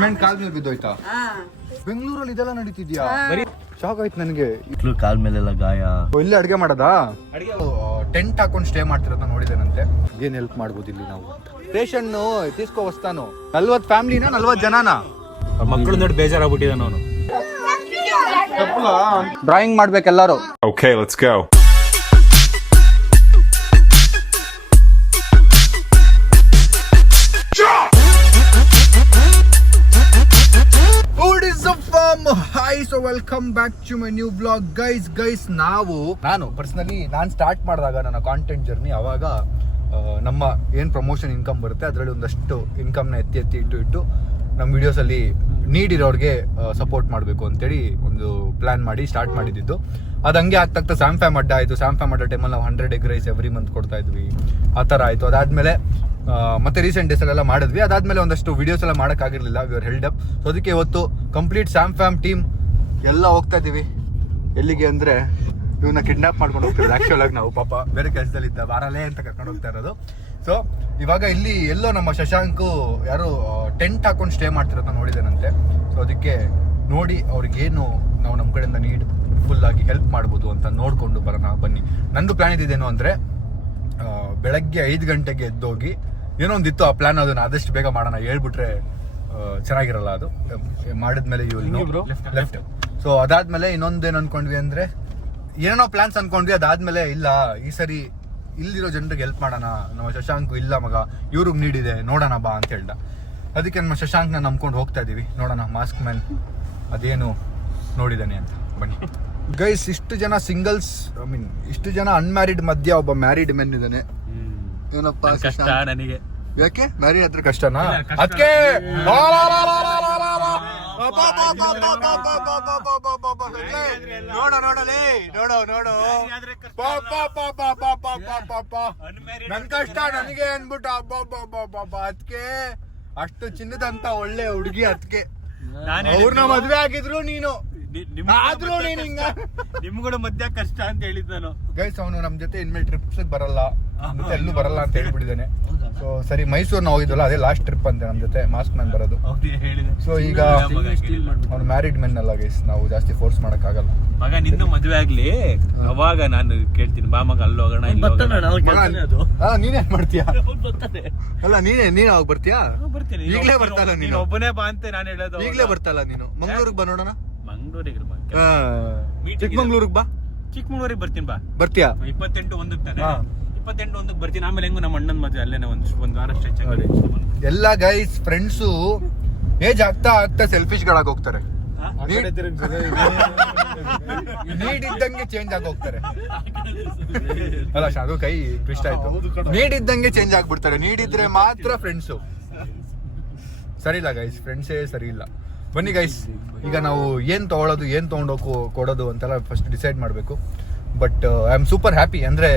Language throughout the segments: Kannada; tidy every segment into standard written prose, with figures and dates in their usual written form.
ಸಿಮೆಂಟ್ ಕಾಲ್ ಮೇಲೆ ಬಿದ್ದೋಯ್ತಾ? ಬೆಂಗಳೂರಲ್ಲಿ ಇದೆಲ್ಲ ನಡೀತಿದ್ಯಾ? ಶಾಕ್ ಆಯ್ತು ನನಗೆ. ಕಾಲ್ ಮೇಲೆಲ್ಲ ಗಾಯ. ಇಲ್ಲಿ ಅಡ್ಗೆ ಮಾಡದಾ? ಟೆಂಟ್ ಹಾಕೊಂಡು ಸ್ಟೇ ಮಾಡ್ತಿರೋದನ್ನ ನೋಡಿದೇನಂತೆ. ಏನ್ ಹೆಲ್ಪ್ ಮಾಡ್ಬೋದು ಇಲ್ಲಿ ನಾವು? ರೇಷನ್ ತೀಸ್ಕೋ ವಸ್ತಾನು 40 ಫ್ಯಾಮಿಲಿನ 40 ಜನನ ಮಕ್ಕಳು ನೋಡಿ ಬೇಜಾರಾಗ್ಬಿಟ್ಟಿದ ನಾನು. Drawing ಮಾಡ್ಬೇಕೆಲ್ಲಾರು. Okay, let's go. Hi, so welcome back to my new vlog. Guys, ನಾನು ಪರ್ಸನಲಿ ಸ್ಟಾರ್ಟ್ ಮಾಡಿದಾಗ ನನ್ನ ಕಾಂಟೆಂಟ್ ಜರ್ನಿ ಅವಾಗ ನಮ್ಮ ಏನು ಪ್ರಮೋಷನ್ ಇನ್ಕಮ್ ಬರುತ್ತೆ ಅದರಲ್ಲಿ ಒಂದಷ್ಟು ಇನ್ಕಮ್ನ ಎತ್ತಿ ಇಟ್ಟು ನಮ್ಮ ವಿಡಿಯೋಸಲ್ಲಿ ನೀಡ್ ಇರೋರಿಗೆ ಸಪೋರ್ಟ್ ಮಾಡಬೇಕು ಅಂತೇಳಿ ಒಂದು ಪ್ಲಾನ್ ಮಾಡಿ ಸ್ಟಾರ್ಟ್ ಮಾಡಿದ್ದು. ಅದು ಹಂಗೆ ಆಗ್ತಾ ಸ್ಯಾಮ್ ಫ್ಯಾಮ್ ಅಡ್ಡ ಆಯಿತು. ಸ್ಯಾಮ್ ಫ್ಯಾಮ್ ಅಡ್ಡ ಟೈಮಲ್ಲಿ ನಾವು 100 ಎಗ್ ರೈಸ್ ಎವ್ರಿ ಮಂತ್ ಕೊಡ್ತಾ ಇದ್ವಿ. ಆ ಥರ ಆಯಿತು. ಅದಾದಮೇಲೆ ಮತ್ತೆ ರೀಸೆಂಟ್ ಡೇಸಲ್ಲೆಲ್ಲ ಮಾಡಿದ್ವಿ. ಅದಾದಮೇಲೆ ಒಂದಷ್ಟು ವಿಡಿಯೋಸ್ ಎಲ್ಲ ಮಾಡೋಕ್ಕಾಗಿರಲಿಲ್ಲ. We are held up. So ಅದಕ್ಕೆ ಇವತ್ತು ಕಂಪ್ಲೀಟ್ ಸ್ಯಾಮ್ ಫ್ಯಾಮ್ ಟೀಮ್ ಎಲ್ಲ ಹೋಗ್ತಾ ಇದ್ದೀವಿ. ಎಲ್ಲಿಗೆ ಅಂದರೆ ಇವನ್ನ ಕಿಡ್ನಾಪ್ ಮಾಡ್ಕೊಂಡು ಹೋಗ್ತಿರೋದು ಆ್ಯಕ್ಚುಲ್ ಆಗಿ ನಾವು. ಪಾಪ ಬೇರೆ ಕೆಲಸದಲ್ಲಿದ್ದ ಬಾರಲೇ ಅಂತ ಕರ್ಕೊಂಡು ಹೋಗ್ತಾ ಇರೋದು. ಸೊ ಇವಾಗ ಇಲ್ಲಿ ಎಲ್ಲೋ ನಮ್ಮ ಶಶಾಂಕು ಯಾರು ಟೆಂಟ್ ಹಾಕೊಂಡು ಸ್ಟೇ ಮಾಡ್ತಿರೋದನ್ನ ನೋಡಿದೇನಂತೆ. ಸೊ ಅದಕ್ಕೆ ನೋಡಿ ಅವ್ರಿಗೇನು ನಾವು ನಮ್ಮ ಕಡೆಯಿಂದ ನೀಡ್ ಫುಲ್ ಆಗಿ ಹೆಲ್ಪ್ ಮಾಡ್ಬೋದು ಅಂತ ನೋಡಿಕೊಂಡು ಬರೋಣ ಬನ್ನಿ. ನಂದು ಪ್ಲಾನ್ ಇದ್ದಿದ್ದೇನು ಅಂದರೆ ಬೆಳಗ್ಗೆ 5 ಗಂಟೆಗೆ ಎದ್ದೋಗಿ ಏನೋ ಒಂದಿತ್ತು ಆ ಪ್ಲಾನ್. ಅದನ್ನ ಆದಷ್ಟು ಬೇಗ ಮಾಡೋಣ ಹೇಳ್ಬಿಟ್ರೆ ಚೆನ್ನಾಗಿರಲ್ಲ. ಅದು ಮಾಡಿದ್ಮೇಲೆ ಲೆಫ್ಟ್. ಸೊ ಅದಾದ್ಮೇಲೆ ಇನ್ನೊಂದೇನು ಅನ್ಕೊಂಡ್ವಿ ಅಂದರೆ ಏನೋ ಪ್ಲಾನ್ಸ್ ಅನ್ಕೊಂಡ್ವಿ. ಅದಾದ್ಮೇಲೆ ಇಲ್ಲ ಈ ಸರಿ ಇಲ್ಲಿರೋ ಜನರಿಗೆ ಹೆಲ್ಪ್ ಮಾಡೋಣ. ನಮ್ಮ ಶಶಾಂಕ್ ಇಲ್ಲ ಮಗ, ಇವ್ರಿಗೆ ನೀಡಿದೆ ನೋಡೋಣ ಬಾ ಅಂತ ಹೇಳ್ದ. ಅದಕ್ಕೆ ನಮ್ಮ ಶಶಾಂಕ್ನ ನಂಬ್ಕೊಂಡು ಹೋಗ್ತಾ ಇದೀವಿ. ನೋಡೋಣ ಮಾಸ್ಕ್ ಮ್ಯಾನ್ ಅದೇನು ನೋಡಿದಾನೆ ಅಂತ. ಬನ್ನಿ ಗೈಸ್. ಇಷ್ಟು ಜನ ಸಿಂಗಲ್ಸ್, ಇಷ್ಟು ಜನ ಅನ್ಮ್ಯಾರಿಡ್ ಮಧ್ಯ ಒಬ್ಬ ಮ್ಯಾರಿಡ್ ಮೆನ್ ಇದ್ದಾನೆ. ಏನಪ್ಪ ಕಷ್ಟ ನನಗೆ. ಯಾಕೆ ಮ್ಯಾರಿಡ್ ಹತ್ರ ಕಷ್ಟನಾ? ಅದಕ್ಕೆ ನೋಡು ನನ್ ಕಷ್ಟ ನನಗೆ ಅನ್ಬಿಟ್ಟು ಅದಕ್ಕೆ ಅಷ್ಟು ಚಿನ್ನದಂತ ಒಳ್ಳೆ ಹುಡುಗಿ. ಅದಕ್ಕೆ ಅವ್ರನ್ನ ಮದ್ವೆ ಆಗಿದ್ರು ನೀನು ಆದ್ರೂ ನೀನ್ ಹಿಂಗ ನಿಮ್ಗೂ ಮಧ್ಯ ಕಷ್ಟ ಅಂತ ಹೇಳಿದ್ ನಾನು. ಗೈಸ್ ಅವನು ನಮ್ ಜೊತೆ ಇನ್ಮೇಲೆ ಟ್ರಿಪ್ಸ್ ಬರಲ್ಲ, ಮತ್ತೆ ಎಲ್ಲೂ ಬರಲ್ಲ ಅಂತ ಹೇಳ್ಬಿಟ್ಟಿದ್ದಾನೆ. ಸೊ ಸರಿ ಮೈಸೂರ್ನ ಹೋಗಿದ್ವಲ್ಲ ಅದೇ ಲಾಸ್ಟ್ ಟ್ರಿಪ್ ಅಂತೆ ನಮ್ ಜೊತೆ ಮಾಸ್ಕ್ ಮ್ಯಾನ್ ಬರೋದು. ಸೊ ಈಗ ಅವ್ನು ಮ್ಯಾರಿಡ್ ಮೆನ್ ಅಲ್ಲ ಗೈಸ್, ನಾವು ಜಾಸ್ತಿ ಫೋರ್ಸ್ ಮಾಡಕ್ ಆಗಲ್ಲ. ಮಗ ನಿನ್ನ ಮದ್ವೆ ಆಗ್ಲಿ ಅವಾಗ ನಾನು ಕೇಳ್ತೀನಿ ಬಾ ಮಗ ಅಲ್ಲಿ ಹೋಗೋಣ. ನೀನೇನ್ ಮಾಡ್ತೀಯಾ? ಅಲ್ಲ ನೀನ್ ಅವಾಗ ಬರ್ತೀಯಾ? ಬರ್ತೀನಿ. ಈಗ್ಲೇ ಬರ್ತಲ್ಲ ನೀನು? ಒಬ್ಬನೇ ಬಾ ಅಂತ ನಾನು ಹೇಳೋದು. ಈಗ್ಲೇ ಬರ್ತಲ್ಲ ನೀನು? ಮಂಗ್ಳೂರಿಗೆ ಬಾ ನೋಡೋಣ. ಮಂಗ್ಳೂರಿಗೆ ಚಿಕ್ಕಮಂಗ್ಳೂರಿಗೆ ಬಾ. ಚಿಕ್ಕಮಂಗ್ಳೂರಿಗೆ ಬರ್ತೀನಿ ಬಾ. ಬರ್ತೀಯಾ? 28-1 ತಾನೆ. 28-1 ಬರ್ತೀನಿ. ಆಮೇಲೆ ಹೆಂಗು ನಮ್ಮ ಅಣ್ಣನ ಮದ್ವೆ ಅಲ್ಲೇನೆ ಒಂದ್ ವಾರ ಸ್ಟ್ರೆಚ್ ಎಲ್ಲ ಗೈಸ್ ಫ್ರೆಂಡ್ಸು ಏಜ್ ಆಗ್ತಾ ಸೆಲ್ಫಿಶ್ ಗಳಾಗಿ ಹೋಗ್ತಾರೆ. ನೀಡ್ ಇದ್ದಂಗೆ ಚೇಂಜ್ ಆಗಿ ಹೋಗ್ತಾರೆ. ಅಲ್ಲ ಅದು ಕೈ ಟ್ವಿಸ್ಟ್ ಆಯ್ತು. ನೀಡ್ ಇದ್ದಂಗೆ ಚೇಂಜ್ ಆಗ್ಬಿಡ್ತಾರೆ. ನೀಡಿದ್ರೆ ಮಾತ್ರ ಫ್ರೆಂಡ್ಸು. ಸರಿ ಇಲ್ಲ ಗೈಸ್, ಫ್ರೆಂಡ್ಸೇ ಸರಿ ಇಲ್ಲ. ಬನ್ನಿ ಗೈಸ್, ಈಗ ನಾವು ಏನ್ ತಗೊಳ್ಳೋದು, ಏನ್ ತಗೊಂಡೋಗು ಕೊಡೋದು ಅಂತೆಲ್ಲ ಫಸ್ಟ್ ಡಿಸೈಡ್ ಮಾಡಬೇಕು. But I am super happy. ಅಂದ್ರೆ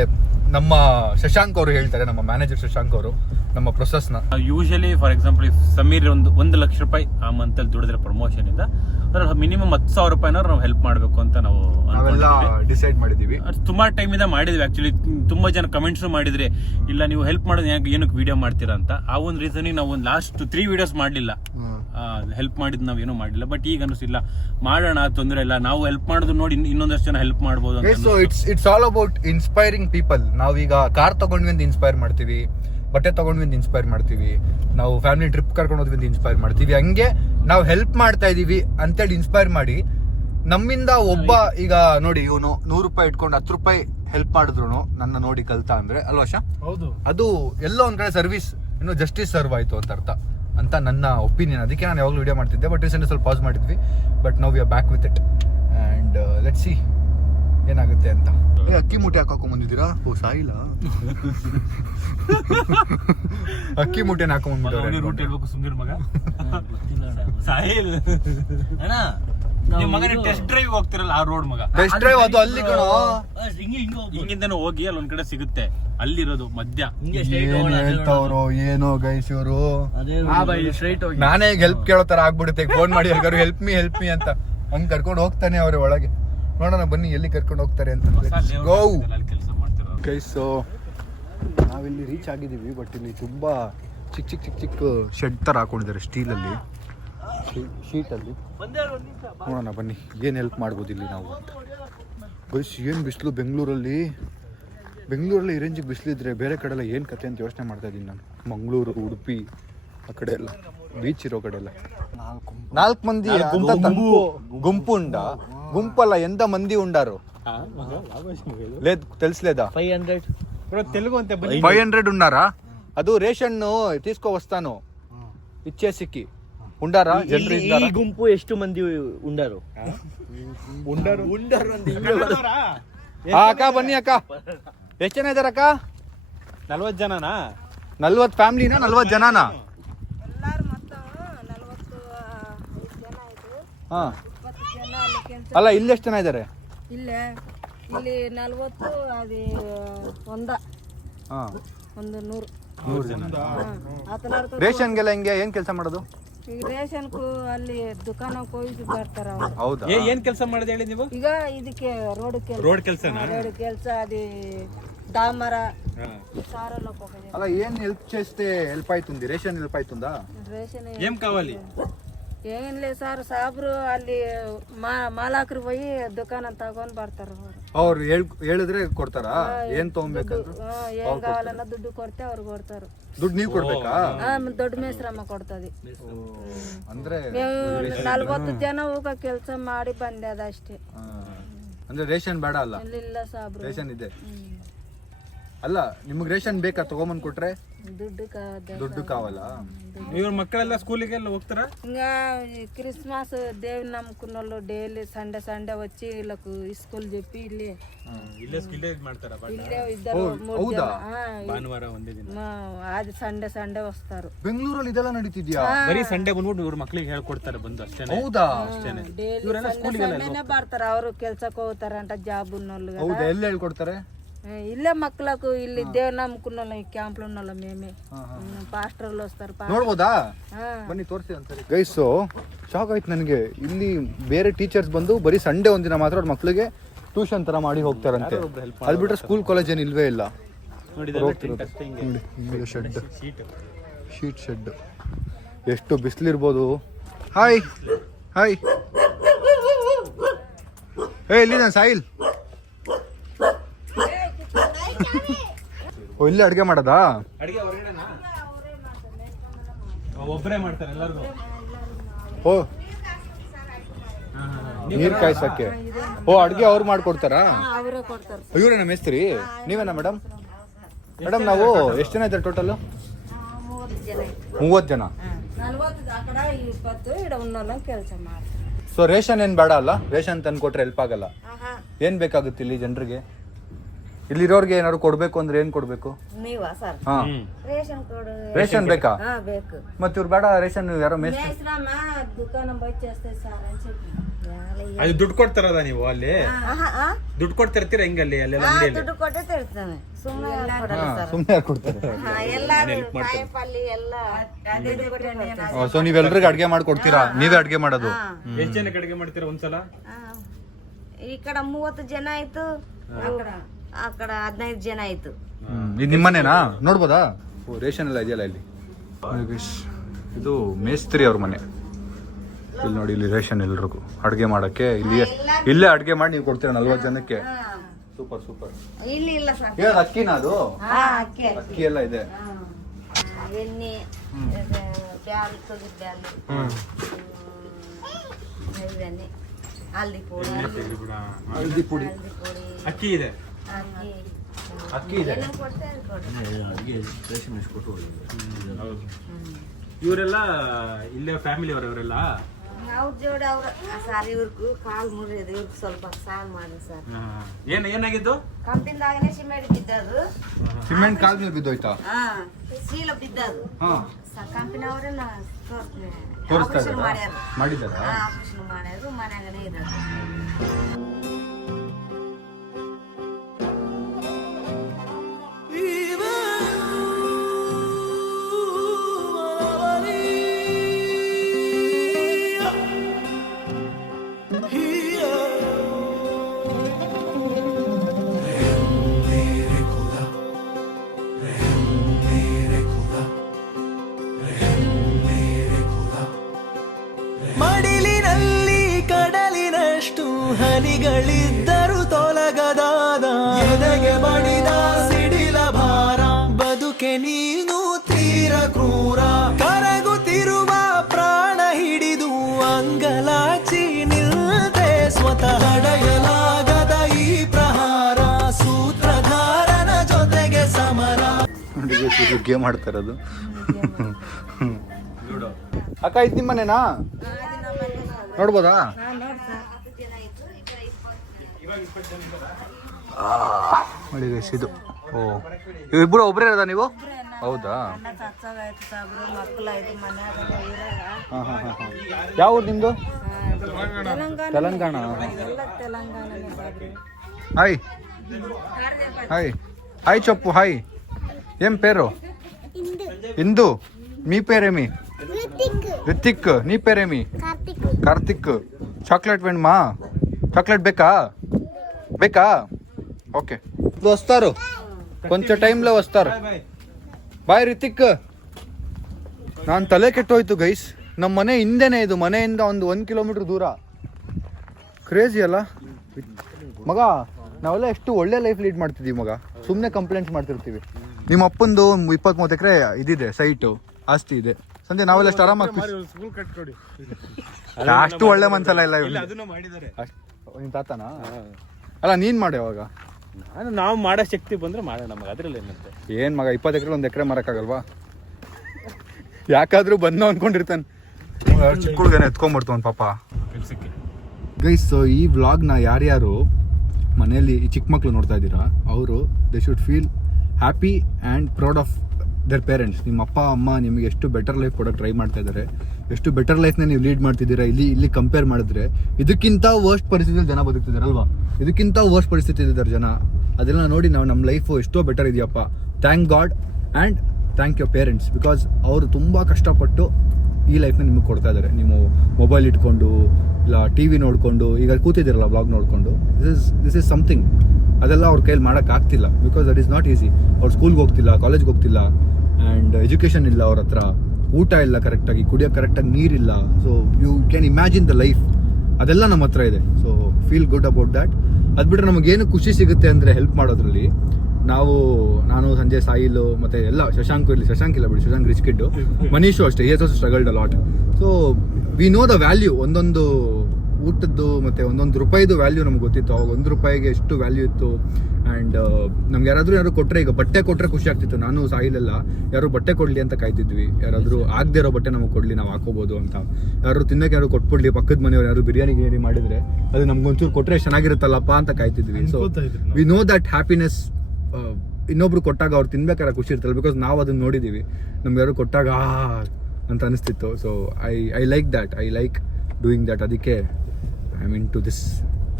ನಮ್ಮ ಶಶಾಂಕ್ ಅವರು ಹೇಳ್ತಾರೆ, ನಮ್ಮ ಮ್ಯಾನೇಜರ್ ಶಶಾಂಕ್ ಅವರು ನಮ್ಮ ಪ್ರೊಸೆಸ್ನ usually for example Sameer 1 lakh ರೂಪಾಯಿ ಆ ಮಂತ್ ಅಲ್ಲಿ ದುಡಿದ್ರೆ ಪ್ರಮೋಷನ್ ಇಂದ ಮಿನಿಮಮ್ 10,000 ರೂಪಾಯಿನಾರು ನಾವು ಹೆಲ್ಪ್ ಮಾಡಬೇಕು ಅಂತ ನಾವೆಲ್ಲ ಡಿಸೈಡ್ ಮಾಡಿದೀವಿ. ತುಂಬಾ ಟೈಮ್ ಇಂದ ಮಾಡಿದ್ವಿ. ಆಕ್ಚುಲಿ ತುಂಬಾ ಜನ ಕಮೆಂಟ್ಸ್ ಮಾಡಿದ್ರೆ ಇಲ್ಲ ನೀವು ಹೆಲ್ಪ್ ಮಾಡೋದು ಏನಕ್ಕೆ ವಿಡಿಯೋ ಮಾಡ್ತೀರಾ ಅಂತ. ಆ ಒಂದು ರೀಸನಿಗೆ ನಾವು ಒಂದು ಲಾಸ್ಟ್ 3 ವಿಡಿಯೋಸ್ ಮಾಡ್ಲಿಲ್ಲ. ಹೆಲ್ಪ್ ಮಾಡಿದ್ ನಾವೇನೋ ಮಾಡಿಲ್ಲ. ಬಟ್ ಈಗ ಅನಿಸಿಲ್ಲ ಮಾಡೋಣ, ತೊಂದರೆ ಇಲ್ಲ. ನಾವು ಹೆಲ್ಪ್ ಮಾಡೋದು ನೋಡಿ ಇನ್ನೊಂದಷ್ಟು ಜನ ಹೆಲ್ಪ್ ಮಾಡ್ಬೋದು ಅಂತ. So it's all about inspiring people. ನಾವೀಗ ಕಾರ್ ತಗೊಂಡ್ವಿ ಅಂತ ಇನ್ಸ್ಪೈರ್ ಮಾಡ್ತೀವಿ, ಬಟ್ಟೆ ತಗೊಂಡ್ವಿ ಅಂತ ಇನ್ಸ್ಪೈರ್ ಮಾಡ್ತೀವಿ, ನಾವು ಫ್ಯಾಮಿಲಿ ಟ್ರಿಪ್ ಕರ್ಕೊಂಡು ಹೋದ್ವಿ ಅಂತ ಇನ್ಸ್ಪೈರ್ ಮಾಡ್ತೀವಿ. ಹಂಗೆ ನಾವು ಹೆಲ್ಪ್ ಮಾಡ್ತಾ ಇದೀವಿ ಅಂತೇಳಿ ಇನ್ಸ್ಪೈರ್ ಮಾಡಿ ನಮ್ಮಿಂದ ಒಬ್ಬ ಈಗ ನೋಡಿ ಇವನು 100 ರೂಪಾಯಿ ಇಟ್ಕೊಂಡು 10 ರೂಪಾಯಿ ಹೆಲ್ಪ್ ಮಾಡಿದ್ರು ನನ್ನ ನೋಡಿ ಕಲ್ತಾ ಅಂದ್ರೆ ಅಲ್ವಾ ಶಾ? ಹೌದು. ಅದು ಎಲ್ಲೋ ಒಂದ್ ಕಡೆ ಸರ್ವಿಸ್, ಇನ್ನು ಜಸ್ಟಿಸ್ ಸರ್ವ್ ಆಯ್ತು ಅಂತ ಅರ್ಥ ಅಂತ ನನ್ನ ಒಪಿನಿಯನ್. ಅದಕ್ಕೆ ನಾನು ಯಾವಾಗಲೂ ವಿಡಿಯೋ ಮಾಡ್ತಿದ್ದೆ. ಬಟ್ ರೀಸೆಂಟ್ ಸ್ವಲ್ಪ ಪಾಸ್ ಮಾಡಿದ್ವಿ. But now we are back with it and let's see ಏನಾಗುತ್ತೆ ಅಂತ. ಅಕ್ಕಿ ಮೂಟೆ ಹಾಕೊಂಡ್ ಬಂದಿದ್ದೀರಾ? ಓ ಸಾಯಿಲ್ಲ. ಅಕ್ಕಿ ಮೂಟೆನ ಹಾಕೊಂಡ್ಬಂದ್ಬಿಟ್ಟು ಸುಂದರ್ ಮಗ ಸಾಯಿಲ್ ಮಗನ ಟೆಸ್ಟ್ ಡ್ರೈವ್ ಹೋಗ್ತಿರಲ್ಲ ಆ ರೋಡ್ ಮಗ. ಟೆಸ್ಟ್ ಡ್ರೈವ್ ಅದು ಅಲ್ಲಿ ಕಣೋ, ಹಿಂಗಿಂದನೂ ಹೋಗಿ ಅಲ್ಲೊಂದ್ ಕಡೆ ಸಿಗುತ್ತೆ. ಅಲ್ಲಿರೋದು ಮಧ್ಯ. ಹೇಳ್ತಾವ್ರು ಏನೋ ಗೈಸ್ ಇವರು. ನಾನೇ ಹೆಲ್ಪ್ ಕೇಳೋ ತರ ಆಗ್ಬಿಡುತ್ತೆ. ಫೋನ್ ಮಾಡಿ ಎಲ್ಲರೂ ಹೆಲ್ಪ್ ಮೀ ಅಂತ ಹಂಗ್ ಕರ್ಕೊಂಡು ಹೋಗ್ತಾನೆ ಅವ್ರ ಒಳಗೆ. ನೋಡೋಣ ಬನ್ನಿ ಎಲ್ಲಿ ಕರ್ಕೊಂಡು ಹೋಗ್ತಾರೆ ಅಂತ. ಗೈಸ್ ನಾವಿಲ್ಲಿ ರೀಚ್ ಆಗಿದ್ದೀವಿ. ಬಟ್ ಇಲ್ಲಿ ತುಂಬಾ ಚಿಕ್ಕ ಶೆಡ್ ತರ ಹಾಕೊಂಡಿದ್ದಾರೆ ಸ್ಟೀಲಲ್ಲಿ. ಶೀಟಲ್ಲಿ ನೋಡೋಣ ಬನ್ನಿ ಏನು ಹೆಲ್ಪ್ ಮಾಡ್ಬೋದು ಇಲ್ಲಿ ನಾವು ಅಂತ. ಗೈಸ್ ಏನು ಬಿಸಿಲು ಬೆಂಗಳೂರಲ್ಲಿ ಈ ರೇಂಜಿಗೆ ಬಿಸಿಲಿದ್ರೆ ಬೇರೆ ಕಡೆ ಎಲ್ಲ ಏನು ಕತೆ ಅಂತ ಯೋಚನೆ ಮಾಡ್ತಾ ಇದ್ದೀನಿ ನಾನು. ಮಂಗಳೂರು, ಉಡುಪಿ ಆ ಕಡೆ ಎಲ್ಲ ಬೀಚ್ ಇರೋ ಕಡೆ ಎಲ್ಲ 4 ಮಂದಿ గుంపు ఉండా గుంపಲ್ಲ ఎంత మంది ఉండారు లేదు తెలుసులేదా 500 తెలుగు అంతే 500 ఉన్నారా ಅದು ರೇಷನ್ తీసుకో వస్తాను ఇచ్చేసికి ఉండారా ಜನರು ಈ ಗುಂಪು ಎಷ್ಟು ಮಂದಿ ಉಂಡರು ಅಕ್ಕ ಬನ್ನಿ ಅಕ್ಕ ಎಷ್ಟು ಜನ ಇದಾರೆ ಅಕ್ಕ 40 ಜನನಾ 40 ಫ್ಯಾಮಿಲಿನಾ 40 ಜನನಾ ಹಾ ಅಲ್ಲ ಇಲ್ಲಿ ಎಷ್ಟು ಜನ ಇದ್ದಾರೆ ಇಲ್ಲಿ 40 ಅದು ಒಂದು 100 ಜನ ರೇಷನ್ಗೆಲ್ಲ ಹೆಂಗೆ ಏನ್ ಕೆಲಸ ಮಾಡೋದು ಈಗ ರೇಷನ್ಕು ಅಲ್ಲಿ ದುಕಾನಕ್ಕೆ ಹೋಗಿ ಬರ್ತಾರ ಅವ್ರು. ಹೌದಾ ಏನ್ ಕೆಲಸ ಮಾಡೋದು ಹೇಳಿ ನೀವು? ಈಗ ಇದಕ್ಕೆ ರೋಡ್ ಕೆಲಸನಾ? రోడ్ ಕೆಲಸ అది డామర సారలో పోకది అలా ఏం హెల్ప్ చేస్తే హెల్ప్ అవుతుంది రేషన్ హెల్ప్ అవుతుందా రేషన్ ఏం కావాలి? ఏం లేదు సార్ ಸಾಬ್ರು ಅಲ್ಲಿ ಮಾಲಾಕರು ಹೋಗಿ ದುಕಾನ ತಗೊಂಡ್ ಬರ್ತಾರ ಅವ್ರು ಹೇಳಿದ್ರೆ ಕೊಡ್ತಾರಾ ಏನ್ ತಗೊಂಡ್ಬೇಕಂತ ಏನ್ ಕಾವಾಲನ್ನ ದುಡ್ಡು ಕೊಡ್ತೆ ಅವ್ರು ಕೊಡ್ತಾರ ದುಡ್ಡು ನೀವು ಕೊಡ್ಬೇಕಾ ದೊಡ್ಡ ಮೇಸ್ರಮ್ಮ ಕೊಡ್ತದಿ ಅಂದ್ರೆ 40 ಜನ ಹೋಗ ಕೆಲಸ ಮಾಡಿ ಬಂದೆ ಅದಷ್ಟೇ ಅಂದ್ರೆ ರೇಷನ್ ಬೇಡ ಅಲ್ಲ ಇಲ್ಲ ಸಾಬ್ರು ರೇಷನ್ ಇದೆ ಅಲ್ಲ ನಿಮಗೆ ರೇಷನ್ ಬೇಕಾ ತಗೊಂಬಂದ್ ಕೊಟ್ರೆ ದುಡ್ಡು ಕಾವಲ್ಲ ಇವ್ರ ಮಕ್ಕಳೆಲ್ಲ ಸ್ಕೂಲಿಗೆಲ್ಲ ಹೋಗ್ತಾರಾ? ఇంకా క్రిస్మస్ దేవుని నమ్ముకున్న వాళ్ళు డైలీ సండే వచ్చి వీళ్ళకు స్కూల్ చెప్పి ಇಲ್ಲೇ ಮಾಡ್ತಾರಾ? ఇల్లే ఇద్దరు 3 జన ಭಾನುವಾರ ಒಂದೇ ದಿನ అది సండే వస్తారు ಬೆಂಗಳೂರಲ್ಲಿ ಇದೆಲ್ಲ ನಡೀತಿದ್ಯಾ ಬರೀ ಸಂಡೆ ಬಂದ್ಬಿಟ್ಟು ಇವ್ರ ಮಕ್ಳಿಗೆ ಹೇಳ್ಕೊಡ್ತಾರೆ ಬಂದು ಅಷ್ಟೇ. ಹೌದಾ ಡೈಲಿ ಸಂಡೇನೆ ಬರ್ತಾರ ಅವರು ಕೆಲ್ಸಕ್ಕೆ ಹೋಗ್ತಾರಂట ಜಾಬ್ ఉన్నోళ్ళు ಹೌದಾ ಎಲ್ಲಿ ಹೇಳ್ಕೊಡ್ತಾರೆ ఇల్లే మక్కలకు ఇల్లు దేవుని నమ్ముకున్న వాళ్ళు ఈ క్యాంపులో ఉన్న వాళ్ళు మేమే ಪಾಸ್ಟರ್లు వస్తారు ನೋಡ್ಬೋದಾ ಬನ್ನಿ ತೋರಿಸಿ ಒಂದ್ಸರಿ ಗೈಸ್ ಶಾಕ್ ಆಯ್ತು ನನಗೆ ಇಲ್ಲಿ ಬೇರೆ ಟೀಚರ್ಸ್ ಬಂದು ಬರೀ ಸಂಡೇ ಒಂದಿನ ಮಾತ್ರ ಅವ್ರ ಮಕ್ಳಿಗೆ ಟ್ಯೂಷನ್ ತರ ಮಾಡಿ ಹೋಗ್ತಾರಂತೆ ಅದು ಬಿಟ್ರೆ ಸ್ಕೂಲ್ ಕಾಲೇಜ್ ಏನು ಇಲ್ವೇ ಇಲ್ಲ ಶೆಡ್ ಎಷ್ಟು ಬಿಸಿಲಿರ್ಬೋದು ಹಾಯ್ ಹಾಯ್ ಇಲ್ಲಿ ನಾನು ಸಾಯಿಲ್ ಓ ಇಲ್ಲಿ ಅಡುಗೆ ಮಾಡೋದಾ ಅಡಿಗೆ ಹೊರಗಡೆನಾ? ಒಬ್ಬರೇ ಮಾಡ್ತಾರೆ ಎಲ್ಲರೂ? ಓ ನೀರ್ ಕಾಯ್ಸಕ್ಕೆ ಓ ಅಡುಗೆ ಅವ್ರು ಮಾಡ್ಕೊಡ್ತಾರಾ ಅವರೇ ಕೊಡ್ತಾರೆ ಇವರೇನಾ ಮೇಸ್ತ್ರಿ ನೀವೇನಾ ಮೇಡಮ್ ನಾವು ಎಷ್ಟು ಜನ ಇದ್ದಾರೆ ಟೋಟಲ್ 30 ಜನ 40 అక్కడ 20 ఇక్కడ ఉన్న వాళ్ళని ಕೆಲಸ ಮಾಡ್ತಾರೆ ಸೊ ರೇಷನ್ ಏನ್ ಬೇಡ ಅಲ್ಲ ರೇಷನ್ ತಂದು ಕೊಟ್ರೆ ಹೆಲ್ಪ್ ಆಗಲ್ಲ ಏನ್ ಬೇಕಾಗುತ್ತೆ ಇಲ್ಲಿ ಜನರಿಗೆ ಇಲ್ಲಿರೋರ್ಗೆ ಏನಾದ್ರು ಕೊಡ್ಬೇಕು ಅಂದ್ರೆ ಏನ್ ಕೊಡ್ಬೇಕು ನೀವಾ ಸರ್ ಹಾ ರೇಷನ್ ಕೊಡು ರೇಷನ್ ಬೇಕಾ ಬೇಕು ಮತ್ತೆ ಇವ್ರು ಬೇಡ ರೇಷನ್ ಯಾರೋ ಮೇಸ್ತ್ರಿ మేస్రమ్మ దుకాణం పోయి చేస్తే సార్ అని చెప్పి ಅದು ದುಡ್ಡು ಕೊಡ್ತಾರಲ್ಲ ನೀವು ಅಲ್ಲಿ? ದುಡ್ಡು ಕೊಡ್ತಿರ್ತೀರ ಹೆಂಗಲ್ಲಿ ಅಲ್ಲೆಲ್ಲ ಅಂಗಡಿಯಲ್ಲಿ? ದುಡ್ಡು ಕೊಟ್ಟೆ ತಿಳ್ತಾನೆ ಸುಮ್ಮನೆ ಸುಮ್ನೆ ಯಾರು ಕೊಡ್ತಾರೆ ಎಲ್ಲಾರು ಕಾಯಿಪಲ್ಲೆ ಎಲ್ಲ ಸೊ ನೀವೆಲ್ರಿಗೂ ಅಡ್ಗೆ ಮಾಡ್ಕೊಡ್ತೀರಾ ನೀವೇ ಅಡ್ಗೆ ಮಾಡೋದು ಎಷ್ಟು ಜನಕ್ಕೆ ಅಡಿಗೆ ಮಾಡ್ತೀರಾ ಒಂದ್ಸಲ? ఇక్కడ 30 ಜನ ಆಯ್ತು ಅక్కడ 15 ಜನ ಆಯ್ತು ಇದು ನಿಮ್ಮನೇನಾ ನೋಡ್ಬೋದಾ ಓ ರೇಷನ್ ಎಲ್ಲ ಇದೆಯಲ್ಲ ಇಲ್ಲಿ ಇದು ಮೇಸ್ತ್ರಿ ಅವ್ರ ಮನೆ ಇಲ್ಲಿ ನೋಡಿ ಇಲ್ಲಿ ರೇಷನ್ ಎಲ್ರಿಗೂ ಅಡ್ಗೆ ಮಾಡಕ್ಕೆ ಇಲ್ಲೇ ಅಡ್ಗೆ ಮಾಡಿ ನೀವು ಕೊಡ್ತೀರಾ 40 ಜನಕ್ಕೆ ಸೂಪರ್ ಇಲ್ಲಿ ಇಲ್ಲ ಸರ್ ಏನ್ ಅಕ್ಕಿನಾ ಅದು ಅಕ್ಕಿ ಅಕ್ಕಿ ಎಲ್ಲ ಇದೆ ಎಣ್ಣೆ ಬ್ಯಾಲ್ ತೊಗರಿ ಬ್ಯಾಲ್ ಇವೆಣ್ಣೆ ಹಲ್ದಿ ಪುಡಿ ಅಕ್ಕಿ ಇದೆ ಅಕ್ಕಿ ಇದೆ ಇವರೆಲ್ಲ ಇಲ್ಲೇ ಫ್ಯಾಮಿಲಿ ಅವರೆಲ್ಲ ಅವ್ರ ಜೋಡಿ ಅವ್ರ ಸರ್ ಇವ್ರಿಗೂ ಕಾಲ್ ಮುರಿಯೋದು ಇವ್ರಿಗೆ ಸ್ವಲ್ಪ ಸಾಲ ಮಾಡಿ ಸರ್ ಏನಾಗಿದ್ದು? ಕಂಪಿಂದಾಗನೇ ಸಿಮೆಂಟ್ ಬಿದ್ದದು ಸಿಮೆಂಟ್ ಕಾಲ್ ಮೇಲೆ ಬಿದ್ದೋಯ್ತಾ ಶೀಲ ಬಿದ್ದದು ಕಂಪಿನವ್ರೆ ತೋರಿಸ್ತಾ ಮಾಡ್ಯಾರ ಮಾಡಿದಾರ ಆಪರೇಷನ್ ಮಾಡ್ಯಾರು ಮನ್ಯಾಗನೇ ಇರೋದು ಮಡಿಲಿನಲ್ಲಿ ಕಡಲಿನಷ್ಟು ಹನಿಗಳಿದ್ದರು ತೊಲಗದಾದ ಎದೆಗೆ ಬಡಿದ ಸಿಡಿಲ ಭಾರ ಬದುಕೆ ನೀನು ತೀರ ಕ್ರೂರ ಕರಗುತ್ತಿರುವ ಪ್ರಾಣ ಹಿಡಿದು ಅಂಗಲಾಚಿ ನಿಲ್ದೆ ಸ್ವತಃ ತಡೆಯಲಾಗದ ಈ ಪ್ರಹಾರ ಸೂತ್ರಧಾರನ ಜೊತೆಗೆ ಸಮರ. ಗೇಮ್ ಆಡ್ತಾ ಇರೋದು. ಅಕ್ಕ ಇದು ನಿಮ್ಮ ಮನೆನಾ? ನೋಡ್ಬೋದಾ? ನೋಡಿ ಗೈಸ್ ಇದು. ಓ ಇಬ್ಬರು ಒಬ್ಬರೇ ಇರೋದಾ ನೀವು? ಹೌದಾ? ಹಾಂ ಹಾಂ ಹಾಂ ಹಾಂ. ಯಾವ ಊರು ನಿಮ್ಮದು? ತೆಲಂಗಾಣ. ಹಾಯ್ ಹಾಯ್ ಹಾಯ్ చెప్పు హాయ్. ఏం పేరు? ఇందు. మీ పేరేమి? రితిక్. నీ పేరేమి? కార్తిక్. చాక్లెట్ వేణమా? చాక్లెట్ ಬೇಕಾ? ఓకే వస్తారు, కొంచెం టైంలో వస్తారు. ಬಾಯ್ ರಿತಿಕ್. ನಾನು ತಲೆ ಕೆಟ್ಟೋಯ್ತು ಗೈಸ್. ನಮ್ಮ ಮನೆ ಹಿಂದೆನೇ ಇದು, ಮನೆಯಿಂದ ಒಂದು 1 ಕಿಲೋಮೀಟರ್ ದೂರ. ಕ್ರೇಜಿ ಅಲ್ಲ ಮಗ? ನಾವೆಲ್ಲ ಎಷ್ಟು ಒಳ್ಳೆ ಲೈಫ್ ಲೀಡ್ ಮಾಡ್ತಿದ್ದೀವಿ ಮಗ, ಸುಮ್ಮನೆ ಕಂಪ್ಲೇಂಟ್ಸ್ ಮಾಡ್ತಿರ್ತೀವಿ. ನಿಮ್ಮ ಅಪ್ಪಂದು 20-30 ಎಕರೆ ಇದಿದೆ, ಸೈಟು, ಆಸ್ತಿ ಇದೆ. ಸಂಜೆ ನಾವೆಲ್ಲ ಅಷ್ಟು ಆರಾಮಾಗಿ ಅಷ್ಟು ಒಳ್ಳೆ ಮನ್ಸಲ್ಲ ಇಲ್ಲ ನಿನ್ ತಾತನಾ? ಅಲ್ಲ ನೀನ್ ಮಾಡಿ ಅವಾಗ. ನಾವು ಮಾಡೋ ಶಕ್ತಿ ಬಂದ್ರೆ ಮಾಡೋಣ ನಮಗೆ, ಅದ್ರಲ್ಲಿ ಏನಂತೆ. ಏನ್ ಮಗ 20 ಎಕರೆ 1 ಎಕರೆ ಮಾರಕ್ಕಾಗಲ್ವಾ? ಯಾಕಾದ್ರೂ ಬಂದು ಅನ್ಕೊಂಡಿರ್ತಾನೆ. ಚಿಕ್ಕ ಹುಡುಗನ ಎತ್ಕೊಂಡ್ಬಿಡ್ತಾವ ಪಾಪ. ಗೈಸ್, ಈ ವ್ಲಾಗ್ನ ಯಾರ್ಯಾರು ಮನೆಯಲ್ಲಿ ಈ ಚಿಕ್ಕ ಮಕ್ಳು ನೋಡ್ತಾ ಇದ್ದೀರಾ, ಅವರು they should feel happy and proud of there parents. ನಿಮ್ಮ ಅಪ್ಪ ಅಮ್ಮ ನಿಮಗೆ ಎಷ್ಟು ಬೆಟರ್ ಲೈಫ್ ಕೊಡೋಕೆ ಟ್ರೈ ಮಾಡ್ತಾ ಇದ್ದಾರೆ, ಎಷ್ಟು ಬೆಟರ್ ಲೈಫ್ನ ನೀವು ಲೀಡ್ ಮಾಡ್ತಿದ್ದೀರಾ. ಇಲ್ಲಿ ಕಂಪೇರ್ ಮಾಡಿದ್ರೆ ಇದಕ್ಕಿಂತ ವರ್ಸ್ಟ್ ಪರಿಸ್ಥಿತಿಯಲ್ಲಿ ಜನ ಬದುಕ್ತಿದ್ದಾರೆ ಅಲ್ವಾ? ಇದಕ್ಕಿಂತ ವರ್ಸ್ಟ್ ಪರಿಸ್ಥಿತಿ ಇದ್ದಾರೆ ಜನ. ಅದೆಲ್ಲ ನೋಡಿ ನಾವು ನಮ್ಮ ಲೈಫು ಎಷ್ಟೋ ಬೆಟರ್ ಇದೆಯಪ್ಪ. Thank god and thank your parents, because ಅವರು ತುಂಬ ಕಷ್ಟಪಟ್ಟು ಈ ಲೈಫ್ನ ನಿಮಗೆ ಕೊಡ್ತಾ ಇದ್ದಾರೆ. ನೀವು ಮೊಬೈಲ್ ಇಟ್ಕೊಂಡು ಇಲ್ಲ ಟಿ ವಿ ನೋಡಿಕೊಂಡು ಈಗ ಕೂತಿದ್ದೀರಲ್ಲ ವ್ಲಾಗ್ ನೋಡಿಕೊಂಡು, ದಿಸ್ ಇಸ್ ಸಮಥಿಂಗ್. ಅದೆಲ್ಲ ಅವ್ರ ಕೈಯಲ್ಲಿ ಮಾಡೋಕ್ಕಾಗ್ತಿಲ್ಲ, because that is not easy. ಅವ್ರು ಸ್ಕೂಲ್ಗೆ ಹೋಗ್ತಿಲ್ಲ, ಕಾಲೇಜ್ಗೆ ಹೋಗ್ತಿಲ್ಲ, ಆ್ಯಂಡ್ ಎಜುಕೇಷನ್ ಇಲ್ಲ ಅವ್ರ ಹತ್ರ, ಊಟ ಇಲ್ಲ ಕರೆಕ್ಟಾಗಿ, ಕುಡಿಯೋಕ್ಕೆ ಕರೆಕ್ಟಾಗಿ ನೀರಿಲ್ಲ. So you can imagine the life. ಅದೆಲ್ಲ ನಮ್ಮ ಹತ್ರ ಇದೆ. So feel good about that. ಅದು ಬಿಟ್ಟರೆ ನಮಗೇನು ಖುಷಿ ಸಿಗುತ್ತೆ ಅಂದರೆ ಹೆಲ್ಪ್ ಮಾಡೋದ್ರಲ್ಲಿ. ನಾನು ಸಂಜೆ ಸಾಯಿಲು ಮತ್ತು ಎಲ್ಲ ಶಶಾಂಕ್ ಇಲ್ಲ ಬಿಡಿ, ಶಶಾಂಕ್ ರಿಚ್ ಕಿಡ್ಡು, ಮನೀಶು ಅಷ್ಟೇ, is also struggled a lot. So we know the value. ಒಂದೊಂದು ಊಟದ್ದು ಮತ್ತು ಒಂದೊಂದು ರೂಪಾಯಿದು ವ್ಯಾಲ್ಯೂ ನಮ್ಗೆ ಗೊತ್ತಿತ್ತು. ಅವಾಗ 1 ರೂಪಾಯಿಗೆ ಎಷ್ಟು ವ್ಯಾಲ್ಯೂ ಇತ್ತು. ಆ್ಯಂಡ್ ನಮ್ಗೆ ಯಾರು ಕೊಟ್ಟರೆ, ಈಗ ಬಟ್ಟೆ ಕೊಟ್ಟರೆ ಖುಷಿ ಆಗ್ತಿತ್ತು. ನಾನು ಸಾಯಿಲೆಲ್ಲ ಯಾರು ಬಟ್ಟೆ ಕೊಡಲಿ ಅಂತ ಕಾಯ್ತಿದ್ವಿ. ಯಾರಾದರೂ ಆಗದೆ ಇರೋ ಬಟ್ಟೆ ನಮಗೆ ಕೊಡಲಿ, ನಾವು ಹಾಕೋಬೋದು ಅಂತ. ಯಾರು ತಿನ್ನೋಕೆ ಯಾರು ಕೊಟ್ಬಿಡ್ಲಿ, ಪಕ್ಕದ ಮನೆಯವ್ರು ಯಾರು ಬಿರಿಯಾನಿ ಮಾಡಿದರೆ ಅದು ನಮ್ಗೊಂಚೂರು ಕೊಟ್ಟರೆ ಚೆನ್ನಾಗಿರುತ್ತಲ್ಲಪ್ಪ ಅಂತ ಕಾಯ್ತಿದ್ವಿ. So we know that happiness. ಇನ್ನೊಬ್ರು ಕೊಟ್ಟಾಗ ಅವ್ರು ತಿನ್ಬೇಕಾದ್ರೆ ಖುಷಿ ಇರ್ತಲ್ಲ, ಬಿಕಾಸ್ ನಾವು ಅದನ್ನ ನೋಡಿದ್ದೀವಿ. ನಮ್ಗೆ ಯಾರು ಕೊಟ್ಟಾಗ ಅಂತ ಅನಿಸ್ತಿತ್ತು. So I like that, I like doing that. ಅದಕ್ಕೆ I mean to this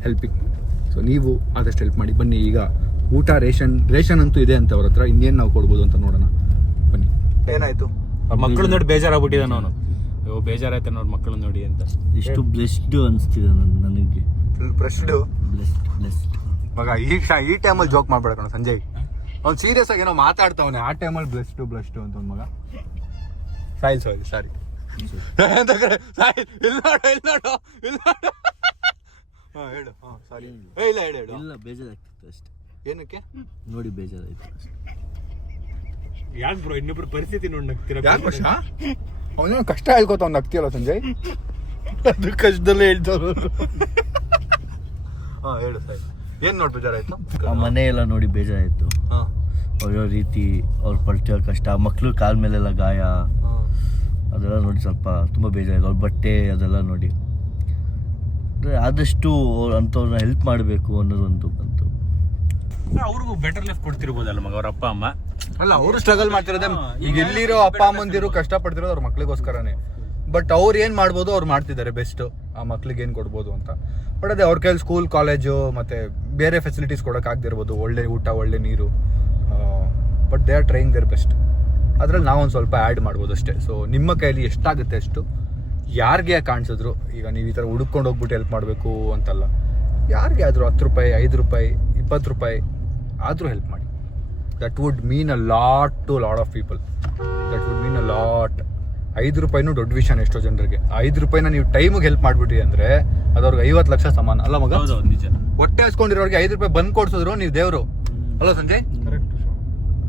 helping. So ನೀವು ಆದಷ್ಟು ಹೆಲ್ಪ್ ಮಾಡಿ ಬನ್ನಿ. ಈಗ ಊಟ ರೇಷನ್ ಅಂತೂ ಇದೆ ಅಂತ ಅವ್ರ ಹತ್ರ, ಇನ್ನೇನು ನಾವು ಕೊಡ್ಬೋದು ಅಂತ ನೋಡೋಣ ಬನ್ನಿ. ಏನಾಯ್ತು? ಮಕ್ಕಳು ನೋಡಿ ಬೇಜಾರಾಗ್ಬಿಟ್ಟಿದೆ. ನಾನು ಬೇಜಾರಾಯ್ತು ನೋಡಿ ಮಕ್ಕಳು ನೋಡಿ ಅಂತ. ಎಷ್ಟು ಬ್ಲೆಸ್ಡ್ ಅನಿಸ್ತಿದೆ ನನಗೆ. ಬ್ಲೆಸ್ಡ್ ಬ್ಲೆಸ್ಡ್ ಮಗ. ಈ ಟೈಮಲ್ಲಿ ಜೋಕ್ ಮಾಡ್ಬೇಡ ಕಣ ಸಂಜಯ್. ಅವ್ನು ಸೀರಿಯಸ್ ಆಗಿ ಏನೋ ಮಾತಾಡ್ತಾವನೆ, ಆ ಟೈಮಲ್ಲಿ ಬ್ಲೆಸ್ಡ್ ಅಂತ ಒಂದು ಮಗ. ಸಾರಿ ಹೇಳು. ಸಾರಿ ಇಲ್ಲ, ಬೇಜಾರಾಗ್ತಿತ್ತು ಅಷ್ಟೇ. ಏನಕ್ಕೆ ನೋಡಿ ಬೇಜಾರಾಯ್ತು ಅಷ್ಟೇ. ಯಾಕೆ ಬ್ರೋ ಇನ್ನೊಬ್ರು ಪರಿಸ್ಥಿತಿ ನೋಡಿ ನಗ್ತೀರಾ? ಯಾಕೆ ವರ್ಷ ಅವನೇನೋ ಕಷ್ಟ ಹೇಳ್ಕೊತ ಅವ್ನು ನಗ್ತೀಯಲ್ಲ ಸಂಜಯ್. ಅದು ಕಷ್ಟದಲ್ಲೇ ಹೇಳ್ತವ್ರು. ಹೇಳು ಸಾರಿ. ಏನು ನೋಡಿ ಬೇಜಾರಾಯ್ತು? ಆ ಮನೆ ಎಲ್ಲ ನೋಡಿ ಬೇಜಾರಾಯ್ತು. ಅವ್ರ ರೀತಿ ಅವ್ರು ಪಡ್ತಿರೋ ಕಷ್ಟ, ಮಕ್ಕಳು ಕಾಲ ಮೇಲೆಲ್ಲ ಗಾಯ, ಅದೆಲ್ಲ ನೋಡಿ ಸ್ವಲ್ಪ ತುಂಬ ಬೇಜಾರಾಯ್ತು. ಅವ್ರ ಬಟ್ಟೆ ಅದೆಲ್ಲ ನೋಡಿ ಆದಷ್ಟು ಅಂಥವ್ರನ್ನ ಹೆಲ್ಪ್ ಮಾಡಬೇಕು ಅನ್ನೋದೊಂದು ಬಂತು. ಅವ್ರಿಗೂ ಬೆಟರ್ ಲೈಫ್ ಕೊಡ್ತಿರ್ಬೋದಲ್ಲ ಮಗ ಅವ್ರ ಅಪ್ಪ ಅಮ್ಮ. ಅಲ್ಲ, ಅವರು ಸ್ಟ್ರಗಲ್ ಮಾಡ್ತಿರೋದೇ. ಈಗ ಎಲ್ಲಿರೋ ಅಪ್ಪ ಅಮ್ಮಂದಿರು ಕಷ್ಟ ಪಡ್ತಿರೋದು ಅವ್ರ ಮಕ್ಳಿಗೋಸ್ಕರನೇ. ಬಟ್ ಅವ್ರು ಏನು ಮಾಡ್ಬೋದು ಅವ್ರು ಮಾಡ್ತಿದ್ದಾರೆ ಬೆಸ್ಟ್, ಆ ಮಕ್ಳಿಗೆ ಏನು ಕೊಡ್ಬೋದು ಅಂತ. ಬಟ್ ಅದೇ ಅವ್ರ ಕೈಯಲ್ಲಿ ಸ್ಕೂಲ್, ಕಾಲೇಜು ಮತ್ತು ಬೇರೆ ಫೆಸಿಲಿಟೀಸ್ ಕೊಡೋಕ್ಕಾಗದಿರ್ಬೋದು, ಒಳ್ಳೆ ಊಟ, ಒಳ್ಳೆ ನೀರು. But they are trying there best. ಅದರಲ್ಲಿ ನಾವೊಂದು ಸ್ವಲ್ಪ ಆ್ಯಡ್ ಮಾಡ್ಬೋದು ಅಷ್ಟೇ. ಸೊ ನಿಮ್ಮ ಕೈಯಲ್ಲಿ ಎಷ್ಟಾಗುತ್ತೆ ಅಷ್ಟು, ಯಾರಿಗೆ ಕಾಣಿಸಿದ್ರು, ಈಗ ನೀವು ಈ ಥರ ಹುಡುಕೊಂಡು ಹೋಗ್ಬಿಟ್ಟು ಹೆಲ್ಪ್ ಮಾಡಬೇಕು ಅಂತಲ್ಲ, ಯಾರಿಗೆ ಆದರೂ 10 ರೂಪಾಯಿ, 5 ರೂಪಾಯಿ, 20 ರೂಪಾಯಿ ಆದರೂ ಹೆಲ್ಪ್ ಮಾಡಿ. That would mean a lot to lot of people. That would mean a lot. ₹5 ದೊಡ್ಡ ವಿಷಯನ ಎಷ್ಟೋ ಜನರಿಗೆ. ₹5 ನೀವು ಟೈಮಿಗೆ ಹೆಲ್ಪ್ ಮಾಡ್ಬಿಟ್ರಿ ಅಂದ್ರೆ ಅದು ಅವ್ರಿಗೆ 50 ಲಕ್ಷ ಸಮಾನ ಅಲ್ಲ ಮಗ? ಹೌದೌದು ನಿಜ. ಹೊಟ್ಟೆ ಹಸ್ಕೊಂಡಿರೋರಿಗೆ ₹5 ಬಂದ್ ಕೊಡ್ಸಿದ್ರು ನೀವು ದೇವ್ರು ಅಲ್ಲ ಸಂಜಯ್?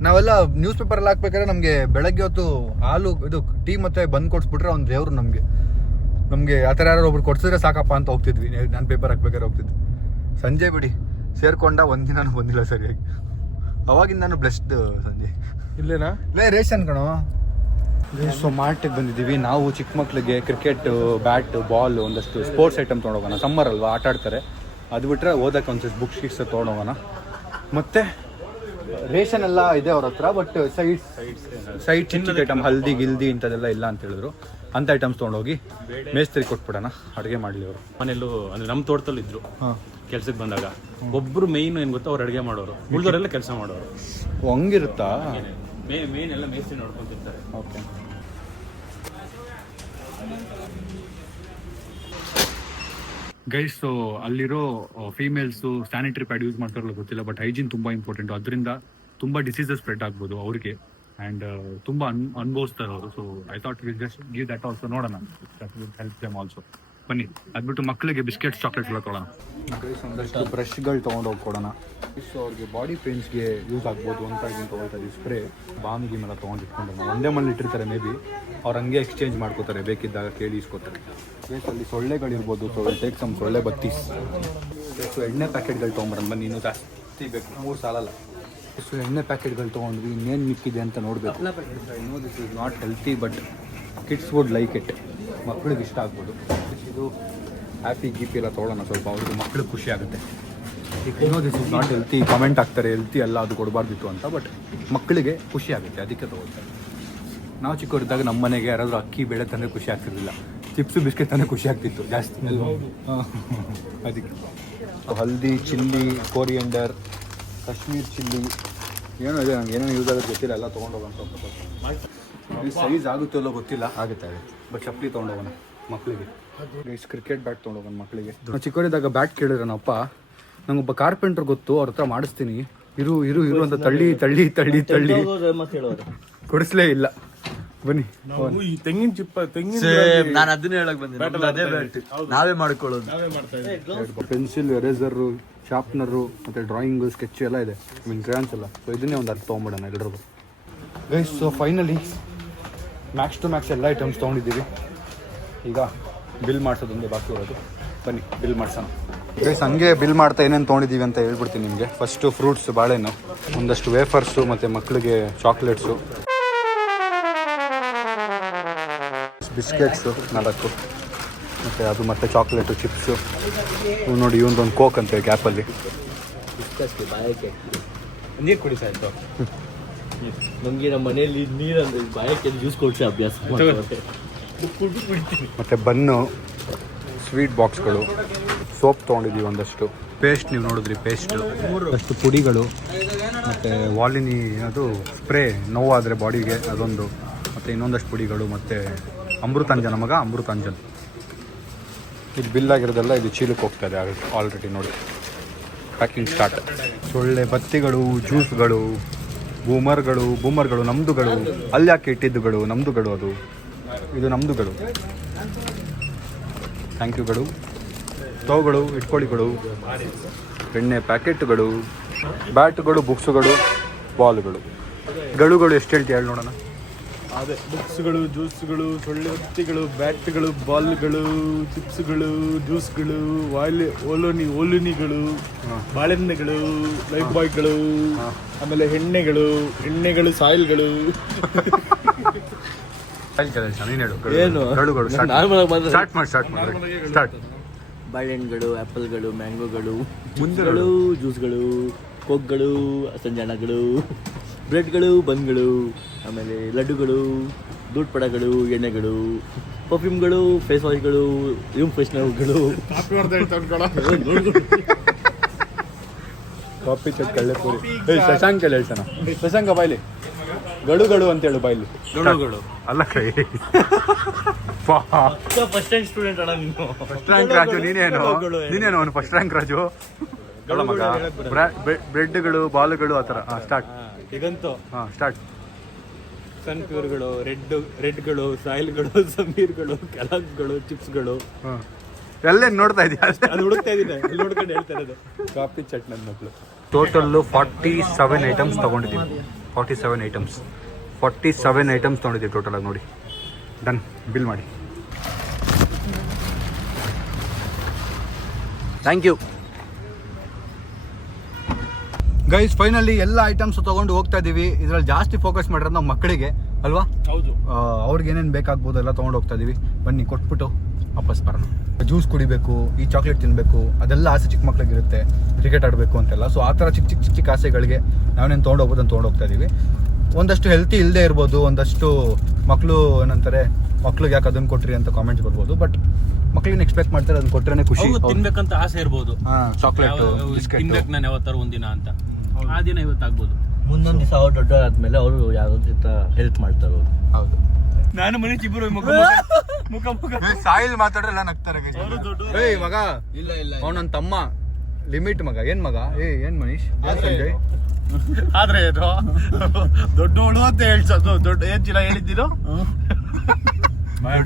ನಾವೆಲ್ಲ ನ್ಯೂಸ್ ಪೇಪರ್ ಎಲ್ಲ ಹಾಕ್ಬೇಕಾದ್ರೆ ನಮ್ಗೆ ಬೆಳಗ್ಗೆ ಹೊತ್ತು ಹಾಲು ಇದು ಟೀ ಮತ್ತೆ ಬಂದ್ ಕೊಡ್ಸ್ಬಿಟ್ರೆ ಅವ್ನು ದೇವ್ರು ನಮ್ಗೆ ಆ ಥರ ಯಾರು ಒಬ್ರು ಕೊಡ್ಸಿದ್ರೆ ಸಾಕಪ್ಪ ಅಂತ ಹೋಗ್ತಿದ್ವಿ. ನಾನು ಪೇಪರ್ ಹಾಕ್ಬೇಕಾದ್ರೆ ಹೋಗ್ತಿದ್ವಿ. ಸಂಜೆ ಬಿಡಿ ಸೇರ್ಕೊಂಡ ಒಂದಿನಾನು ಬಂದಿಲ್ಲ ಸರಿಯಾಗಿ. ಅವಾಗಿಂದ ನಾನು ಬ್ಲೆಸ್ಡ್ ಸಂಜೆ. ಇಲ್ಲೇನಾ ರೇಷನ್ ಕಣೋ. ಸೊ ಮಾರ್ಟಿಗೆ ಬಂದಿದ್ದೀವಿ ನಾವು. ಚಿಕ್ಕ ಮಕ್ಳಿಗೆ ಕ್ರಿಕೆಟ್ ಬ್ಯಾಟ್ ಬಾಲ್ ಒಂದಷ್ಟು ಸ್ಪೋರ್ಟ್ಸ್ ಐಟಮ್ ತೊಗೊಂಡೋಗೋಣ. ಸಮ್ಮರ್ ಅಲ್ವಾ, ಆಟ ಆಡ್ತಾರೆ. ಅದು ಬಿಟ್ಟರೆ ಓದಕ್ಕೆ ಒಂದಷ್ಟು ಬುಕ್ಸ್ ಗೀಕ್ಸ್ ತೊಗೊಂಡೋಗೋಣ. ಮತ್ತು ರೇಷನ್ ಎಲ್ಲ ಇದೆ ಅವ್ರ ಹತ್ರ, ಬಟ್ ಸೈಡ್ ಚಿಕ್ಕ ಐಟಮ್ ಹಲ್ದಿ ಗಿಲ್ದಿ ಇಂಥದ್ದೆಲ್ಲ ಇಲ್ಲ ಅಂತ ಹೇಳಿದ್ರು. ಅಂಥ ಐಟಮ್ಸ್ ತೊಗೊಂಡೋಗಿ ಮೇಸ್ತ್ರಿ ಕೊಟ್ಬಿಡೋಣ, ಅಡುಗೆ ಮಾಡಲಿ ಅವರು. ಮನೆಯಲ್ಲೂ ಅಂದ್ರೆ ನಮ್ಮ ತೋಟದಲ್ಲಿ ಇದ್ರು ಕೆಲ್ಸಕ್ಕೆ ಬಂದಾಗ. ಒಬ್ರು ಮೇಯ್ನ್ ಏನ್ ಗೊತ್ತಾ, ಅವ್ರು ಅಡುಗೆ ಮಾಡೋರು, ಉಳಿದವರೆಲ್ಲ ಕೆಲಸ ಮಾಡೋರು. ಹಂಗಿರುತ್ತಾ? ಮೇನ್ ಎಲ್ಲ ಮೇಸ್ತ್ರಿ ನೋಡ್ಕೊಂತಿರ್ತಾರೆ. ಓಕೆ. ಗೈಸ್, ಸೊ ಅಲ್ಲಿರೋ ಫೀಮೇಲ್ಸು ಸ್ಯಾನಿಟರಿ ಪ್ಯಾಡ್ ಯೂಸ್ ಮಾಡ್ತಾರಲ್ಲ ಗೊತ್ತಿಲ್ಲ, ಬಟ್ ಹೈಜೀನ್ ತುಂಬ ಇಂಪಾರ್ಟೆಂಟ್. ಅದರಿಂದ ತುಂಬ ಡಿಸೀಸಸ್ ಸ್ಪ್ರೆಡ್ ಆಗ್ಬೋದು ಅವ್ರಿಗೆ. ಆ್ಯಂಡ್ ತುಂಬ ಅನುಭವಿಸ್ತಾರೆ ಅವರು. So I thought will just give that also, ನೋಡೋಣ, that will help them also. ಬನ್ನಿ, ಅದ್ಬಿಟ್ಟು ಮಕ್ಕಳಿಗೆ ಬಿಸ್ಕೆಟ್ಸ್ ಚಾಕ್ಲೇಟ್ಸ್ ಎಲ್ಲ ಕೊಡೋಣ. ಒಂದಷ್ಟು ಬ್ರಷ್ಗಳು ತೊಗೊಂಡೋಗಿ ಕೊಡೋಣ. ಸೊ ಅವ್ರಿಗೆ ಬಾಡಿ ಪೇನ್ಸ್ಗೆ ಯೂಸ್ ಆಗ್ಬೋದು ಅಂತ ಇದನ್ನು ತೊಗೊಳ್ತಾ ಇದ್ದೀವಿ. ಸ್ಪ್ರೇ ಬಾಮ್ ಗೀಮ್ ಎಲ್ಲ ತೊಗೊಂಡು ಇಟ್ಕೊಂಡು ಒಂದೇ ಮನೇಲಿ ಇಟ್ಟಿರ್ತಾರೆ. ಮೇ ಬಿ ಅವ್ರು ಹಂಗೆ ಎಕ್ಸ್ಚೇಂಜ್ ಮಾಡ್ಕೋತಾರೆ, ಬೇಕಿದ್ದಾಗ ಕೇಳಿ ಇಸ್ಕೋತಾರೆ. ಬೇಸಲ್ಲಿ ಸೊಳ್ಳೆಗಳಿರ್ಬೋದು. ಸೊ ಟೇಕ್ ಸಮ್ ಸೊಳ್ಳೆ ಬತ್ತೀಸ್. ಸೊ ಎಣ್ಣೆ ಪ್ಯಾಕೆಟ್ಗಳು ತೊಗೊಂಬರೋಣ ಬನ್ನಿ, ಇನ್ನೂ ಜಾಸ್ತಿ ಬೇಕು, 3 ಸಾಲಲ್ಲ. ಸೊ ಎಣ್ಣೆ ಪ್ಯಾಕೆಟ್ಗಳು ತೊಗೊಂಡ್ವಿ. ಇನ್ನೇನು ಮಿಕ್ಕಿದೆ ಅಂತ ನೋಡಬೇಕು. ಇನ್ನೂ this is not healthy, but kids would like it. ಮಕ್ಕಳಿಗೆ ಇಷ್ಟ ಆಗ್ಬೋದು. ಇದು ಹ್ಯಾಪಿ ಗೀಪಿ ಎಲ್ಲ ತೊಗೊಳ್ಳೋಣ ಸ್ವಲ್ಪ, ಅವ್ರಿಗೆ ಮಕ್ಕಳಿಗೆ ಖುಷಿ ಆಗುತ್ತೆ. ಇನ್ನೂ this is not healthy, comment ಆಗ್ತಾರೆ ಹೆಲ್ತಿ ಅಲ್ಲ ಅದು ಕೊಡಬಾರ್ದಿತ್ತು ಅಂತ, ಬಟ್ ಮಕ್ಕಳಿಗೆ ಖುಷಿ ಆಗುತ್ತೆ, ಅದಕ್ಕೆ ತೊಗೊಳ್ತಾರೆ. ನಾವು ಚಿಕ್ಕವರಿದ್ದಾಗ ನಮ್ಮ ಮನೆಗೆ ಯಾರಾದರೂ ಅಕ್ಕಿ ಬೇಳೆ ತಂದರೆ ಖುಷಿ ಆಗ್ತಿರಲಿಲ್ಲ, ಚಿಪ್ಸು ಬಿಸ್ಕೆಟ್ ತಂದರೆ ಖುಷಿ ಆಗ್ತಿತ್ತು ಜಾಸ್ತಿ. ಅದಕ್ಕೆ ಹಲ್ದಿ, ಚಿಲ್ಲಿ, ಕೋರಿಯಂಡರ್, ಕಾಶ್ಮೀರ್ ಚಿಲ್ಲಿ ಏನೋ ಇದೆ, ನಂಗೆ ಏನೇನು ಯೂಸ್ ಆಗೋದು ಗೊತ್ತಿಲ್ಲ. ಎಲ್ಲ ತೊಗೊಂಡೋಗೋಣ ಸ್ವಲ್ಪ. ಸೈಜ್ ಆಗುತ್ತೋ ಅಲ್ಲೋ ಗೊತ್ತಿಲ್ಲ. ಆಗುತ್ತೆ ಬಟ್ ಚಪ್ಪಲಿ ತೊಗೊಂಡೋಗೋಣ ಮಕ್ಕಳಿಗೆ. ಕ್ರಿಕೆಟ್ ಬ್ಯಾಟ್ ತೊಗೊಂಡೋಗೋಣ ಮಕ್ಕಳಿಗೆ. ನಾವು ಚಿಕ್ಕವರಿದ್ದಾಗ ಬ್ಯಾಟ್ ಕೇಳಿದ್ರೆ ನಮ್ಮಪ್ಪ, ನಂಗೊಬ್ಬ ಕಾರ್ಪೆಂಟ್ರ್ ಗೊತ್ತು, ಅವ್ರ ಹತ್ರ ಮಾಡಿಸ್ತೀನಿ, ಇರು ಇರು ಇರು ಅಂತ ತಳ್ಳಿ ಕೊಡಿಸ್ಲೇ ಇಲ್ಲ. ಬನ್ನಿ, ತೆಂಗಿನ ಚಿಪ್ಪ, ತೆಂಗಿನ ನಾನು ಅದನ್ನೇ ಹೇಳಕ್ ಬಂದೆ. ಅದೇ ಬ್ಯಾಟ್ ನಾವೇ ಮಾಡ್ಕೊಳ್ಳೋದು. ಪೆನ್ಸಿಲ್, ಎರೇಸರು, ಶಾರ್ಪ್ನರು ಮತ್ತು ಡ್ರಾಯಿಂಗು, ಸ್ಕೆಚ್ ಎಲ್ಲ ಇದೆ. ಕ್ರೇಯಾನ್ಸ್ ಎಲ್ಲ. ಸೊ ಇದನ್ನೇ ಒಂದು ಅರ್ಥ ತೊಗೊಂಬಿಡೋಣ ಎಲ್ಲರಿಗೂ. Guys, so finally max to max ಎಲ್ಲ ಐಟಮ್ಸ್ ತೊಗೊಂಡಿದ್ದೀವಿ. ಈಗ ಬಿಲ್ ಮಾಡಿಸೋದೊಂದೇ ಬಾಕಿ ಇರೋದು. ಬನ್ನಿ ಬಿಲ್ ಮಾಡ್ಸೋಣ. ಗೈಸ್, ಹಂಗೆ ಬಿಲ್ ಮಾಡ್ತಾ ಏನೇನು ತೊಗೊಂಡಿದ್ದೀವಿ ಅಂತ ಹೇಳ್ಬಿಡ್ತೀನಿ ನಿಮಗೆ. ಫಸ್ಟು ಫ್ರೂಟ್ಸ್, ಬಾಳೆಹಣ್ಣು, ಒಂದಷ್ಟು ವೇಫರ್ಸು ಮತ್ತು ಮಕ್ಕಳಿಗೆ ಚಾಕ್ಲೇಟ್ಸು, ಬಿಸ್ಕೆಟ್ಸು 4, ಮತ್ತು ಅದು ಮತ್ತು ಚಾಕ್ಲೇಟು, ಚಿಪ್ಸು. ಇವು ನೋಡಿ, ಇವೊಂದೊಂದು ಕೋಕ್ ಅಂತ ಗ್ಯಾಪಲ್ಲಿ. ನೀರು ಕುಡಿ ಸಾಯ್ತು. ನಮಗೆ ನಮ್ಮ ಮನೆಯಲ್ಲಿ ನೀರಂದ್ರೆ ಬಾಯಕ್ಕೆ ಜ್ಯೂಸ್ ಕೊಡಿಸಿ ಅಭ್ಯಾಸ. ಮತ್ತು ಬನ್ನು, ಸ್ವೀಟ್ ಬಾಕ್ಸ್ಗಳು, ಸೋಪ್ ತೊಗೊಂಡಿದ್ದೀವಿ ಒಂದಷ್ಟು, ಪೇಸ್ಟ್ ನೀವು ನೋಡಿದ್ರಿ ಪೇಸ್ಟು, ಒಂದಷ್ಟು ಪುಡಿಗಳು, ಮತ್ತು ವಾಲಿನಿ ಅದು ಸ್ಪ್ರೇ ನೋವಾದರೆ ಬಾಡಿಗೆ ಅದೊಂದು, ಮತ್ತು ಇನ್ನೊಂದಷ್ಟು ಪುಡಿಗಳು, ಮತ್ತು ಅಮೃತಾಂಜನ್ ಮಗ ಅಮೃತಾಂಜನ್. ಇದು ಬಿಲ್ ಆಗಿರೋದೆಲ್ಲ ಇದು ಚೀಲಕ್ಕೆ ಹೋಗ್ತಾ ಇದೆ ಆಲ್ರೆಡಿ ನೋಡಿ. Packing start. ಸೊಳ್ಳೆ ಬತ್ತಿಗಳು, ಜ್ಯೂಸ್ಗಳು, ಬೂಮರ್ಗಳು ನಮ್ಮದುಗಳು, ಅಲ್ಲಿ ಯಾಕೆ ಇಟ್ಟಿದ್ದುಗಳು ನಮ್ಮದುಗಳು, ಇದು ನಮ್ಮದುಗಳು. ಥ್ಯಾಂಕ್ ಯುಗಳು, ಸ್ಟವ್ಗಳು, ಇಟ್ಕೊಳ್ಳಿಗಳು, ಎಣ್ಣೆ ಪ್ಯಾಕೆಟ್ಗಳು, ಬ್ಯಾಟ್ಗಳು, ಬುಕ್ಸುಗಳು, ಬಾಲ್ಗಳು. ಗಳುಗಳು ಎಷ್ಟು ಹೇಳ್ತೀಯ ಹೇಳಿ ನೋಡೋಣ. ಅದೇ ಬುಕ್ಸ್ಗಳು, ಜ್ಯೂಸ್ಗಳು, ಸೊಳ್ಳೆ ಹೊತ್ತಿಗಳು, ಬ್ಯಾಟ್ಗಳು, ಬಾಲ್ಗಳು, ಚಿಪ್ಸ್ಗಳು, ಜ್ಯೂಸ್ಗಳು, ಓಲುನಿಗಳು, ಬಾಳೆಹಣ್ಣುಗಳು, ಲೈಫ್ ಬಾಯ್ಗಳು, ಆಮೇಲೆ ಎಣ್ಣೆಗಳು, ಸಾಯಿಲ್ಗಳು. ಬಾಳೆಹಣ್ಣುಗಳು, ಆ್ಯಪಲ್ಗಳು, ಮ್ಯಾಂಗೋಗಳು, ಮುಂದೆಗಳು, ಜ್ಯೂಸ್ಗಳು, ಕೋಕ್ಗಳು, ಸಂಜಾಣಗಳು, ಬ್ರೆಡ್ಗಳು, ಬನ್ಗಳು, ಆಮೇಲೆ ಲಡ್ಡುಗಳು, ದೂದ್ ಪಡಗಳು, ಎಣ್ಣೆಗಳು, ಪರ್ಫ್ಯೂಮ್ಗಳು, ಫೇಸ್ ವಾಶ್ಗಳು, ರೂಮ್ ಫ್ರೆಶ್ನರ್ಗಳು, ಕಾಫಿ ಚಟ್ ಕಳ್ಳೆಪುರಿ. ಶಶಾಂಕ್ ಹೇಳ್ತಾನ, ಶಶಾಂಕ ಬಾಯ್ಲಿ ಗಳುಗಳು ಅಂತೇಳು ಬಾಯ್ಲಿ. ಗಳುಗಳು ಅಲ್ಲ ಕೈ. ಫಸ್ಟ್ ರ್ಯಾಂಕ್ ಸ್ಟೂಡೆಂಟ್ ಅಣ್ಣ ನೀನು. ಫಸ್ಟ್ ರ್ಯಾಂಕ್ ರಾಜು ನೀನೇನು ಅವನು ಫಸ್ಟ್ ರ್ಯಾಂಕ್ ರಾಜು ಅಲ್ಲ ಮಗ. ಬ್ರೆಡ್ಗಳು, ಬಾಲುಗಳು, ಆ ಥರ. ಸ್ಟಾರ್ಟ್. ಇದಂತೂ ಸ್ಟಾರ್ಟ್. ಸನ್ಪ್ಯೂರ್ಗಳು, ರೆಡ್ಗಳು, ಸಾಯಿಲ್ಗಳು, ಸಮೀರ್ಗಳು, ಕೆಲಾಗ್ಸ್ಗಳು, ಚಿಪ್ಸ್ಗಳು. ಎಲ್ಲೇನು ನೋಡ್ತಾ ಇದೆಯಾ? ಅದು ಹುಡುಕ್ತಾ ಇದ್ದೀನಿ, ಅಲ್ಲಿ ನೋಡ್ಕೊಂಡು ಹೇಳ್ತಾ ಇರೋದು. ಕಾಫಿ ಚಟ್ ನನ್ನ ಮಕ್ಕಳು. ಟೋಟಲ್ಲು 47 ಐಟಮ್ಸ್ ತೊಗೊಂಡಿದ್ದೀವಿ. 47 ಐಟಮ್ಸ್ ತೊಗೊಂಡಿದ್ದೀವಿ ಟೋಟಲಾಗಿ. ನೋಡಿ, ಡನ್, ಬಿಲ್ ಮಾಡಿ. Thank you guys. ಫೈನಲಿ ಎಲ್ಲ ಐಟಮ್ಸ್ ತೊಗೊಂಡು ಹೋಗ್ತಾ ಇದ್ದೀವಿ. ಇದರಲ್ಲಿ ಜಾಸ್ತಿ ಫೋಕಸ್ ಮಾಡಿರೋದು ನಮ್ಮ ಮಕ್ಕಳಿಗೆ ಅಲ್ವಾ? ಹೌದು. ಅವ್ರಿಗೆ ಏನೇನು ಬೇಕಾಗ್ಬೋದು ಎಲ್ಲ ತೊಗೊಂಡು ಹೋಗ್ತಾ ಇದ್ದೀವಿ. ಬನ್ನಿ ಕೊಟ್ಬಿಟ್ಟು ವಾಪಸ್ ಬರೋಣ. ಜ್ಯೂಸ್ ಕುಡಿಬೇಕು, ಈ ಚಾಕ್ಲೇಟ್ ತಿನ್ನಬೇಕು, ಅದೆಲ್ಲ ಆಸೆ ಚಿಕ್ಕ ಮಕ್ಳಿಗಿರುತ್ತೆ. ಕ್ರಿಕೆಟ್ ಆಡಬೇಕು ಅಂತೆಲ್ಲ. ಸೊ ಆ ಥರ ಚಿಕ್ಕ ಆಸೆಗಳಿಗೆ ನಾವೇನೇನು ತೊಗೊಂಡು ಹೋಗ್ಬೋದು ಅಂತ ತೊಗೊಂಡು ಹೋಗ್ತಾ ಇದ್ದೀವಿ. ಒಂದಷ್ಟು ಹೆಲ್ತಿ ಇಲ್ಲದೆ ಇರ್ಬೋದು, ಒಂದಷ್ಟು ಮಕ್ಕಳು ಏನಂತಾರೆ, ಮಕ್ಳಿಗೆ ಯಾಕೆ ಅದನ್ನು ಕೊಟ್ರಿ ಅಂತ ಕಾಮೆಂಟ್ಸ್ ಬರ್ಬೋದು. ಬಟ್ ಮಕ್ಳಿಗೆ ಎಕ್ಸ್ಪೆಕ್ಟ್ ಮಾಡ್ತಾರೆ, ಅದನ್ನ ಕೊಟ್ರೇನೆ ಖುಷಿ. ತಿನ್ಬೇಕಂತ ಆಸೆ ಇರ್ಬೋದು, ಚಾಕ್ಲೇಟ್ ತಿನ್ಬೇಕು ನಾನು ಯಾವತ್ತಾರು ಒಂದಿನ ಅಂತ. ಆ ದಿನ ಇವತ್ತಾಗ್ಬೋದು. ಮುಂದೊಂದು ದಿವಸ ಅವ್ರು ದೊಡ್ಡವರಾದ್ಮೇಲೆ ಅವರು ಯಾವ್ದು ಹೆಲ್ಪ್ ಮಾಡ್ತಾರೆ. ಹೌದು. ನಾನು ಮನೀಶ್ ಇಬ್ಬರು ಮುಖ ಸಾಯಿಲ್ ಮಾತಾಡ್ರೆಲ್ಲ ನಗ್ತಾರೆ. ಏಯ್ ಮಗ, ಅವ್ನು ನನ್ನ ತಮ್ಮ, ಲಿಮಿಟ್ ಮಗ. ಏನ್ ಮಗ? ಏನ್ ಮನೀಶ್? ಸಂಜಯ್ ಆದ್ರೆ ದೊಡ್ಡವಳು ಅಂತ ಹೇಳ್ಸೋದು. ದೊಡ್ಡ ಏನ್ ಚಿಲ ಹೇಳಿದ್ದೀರೋ?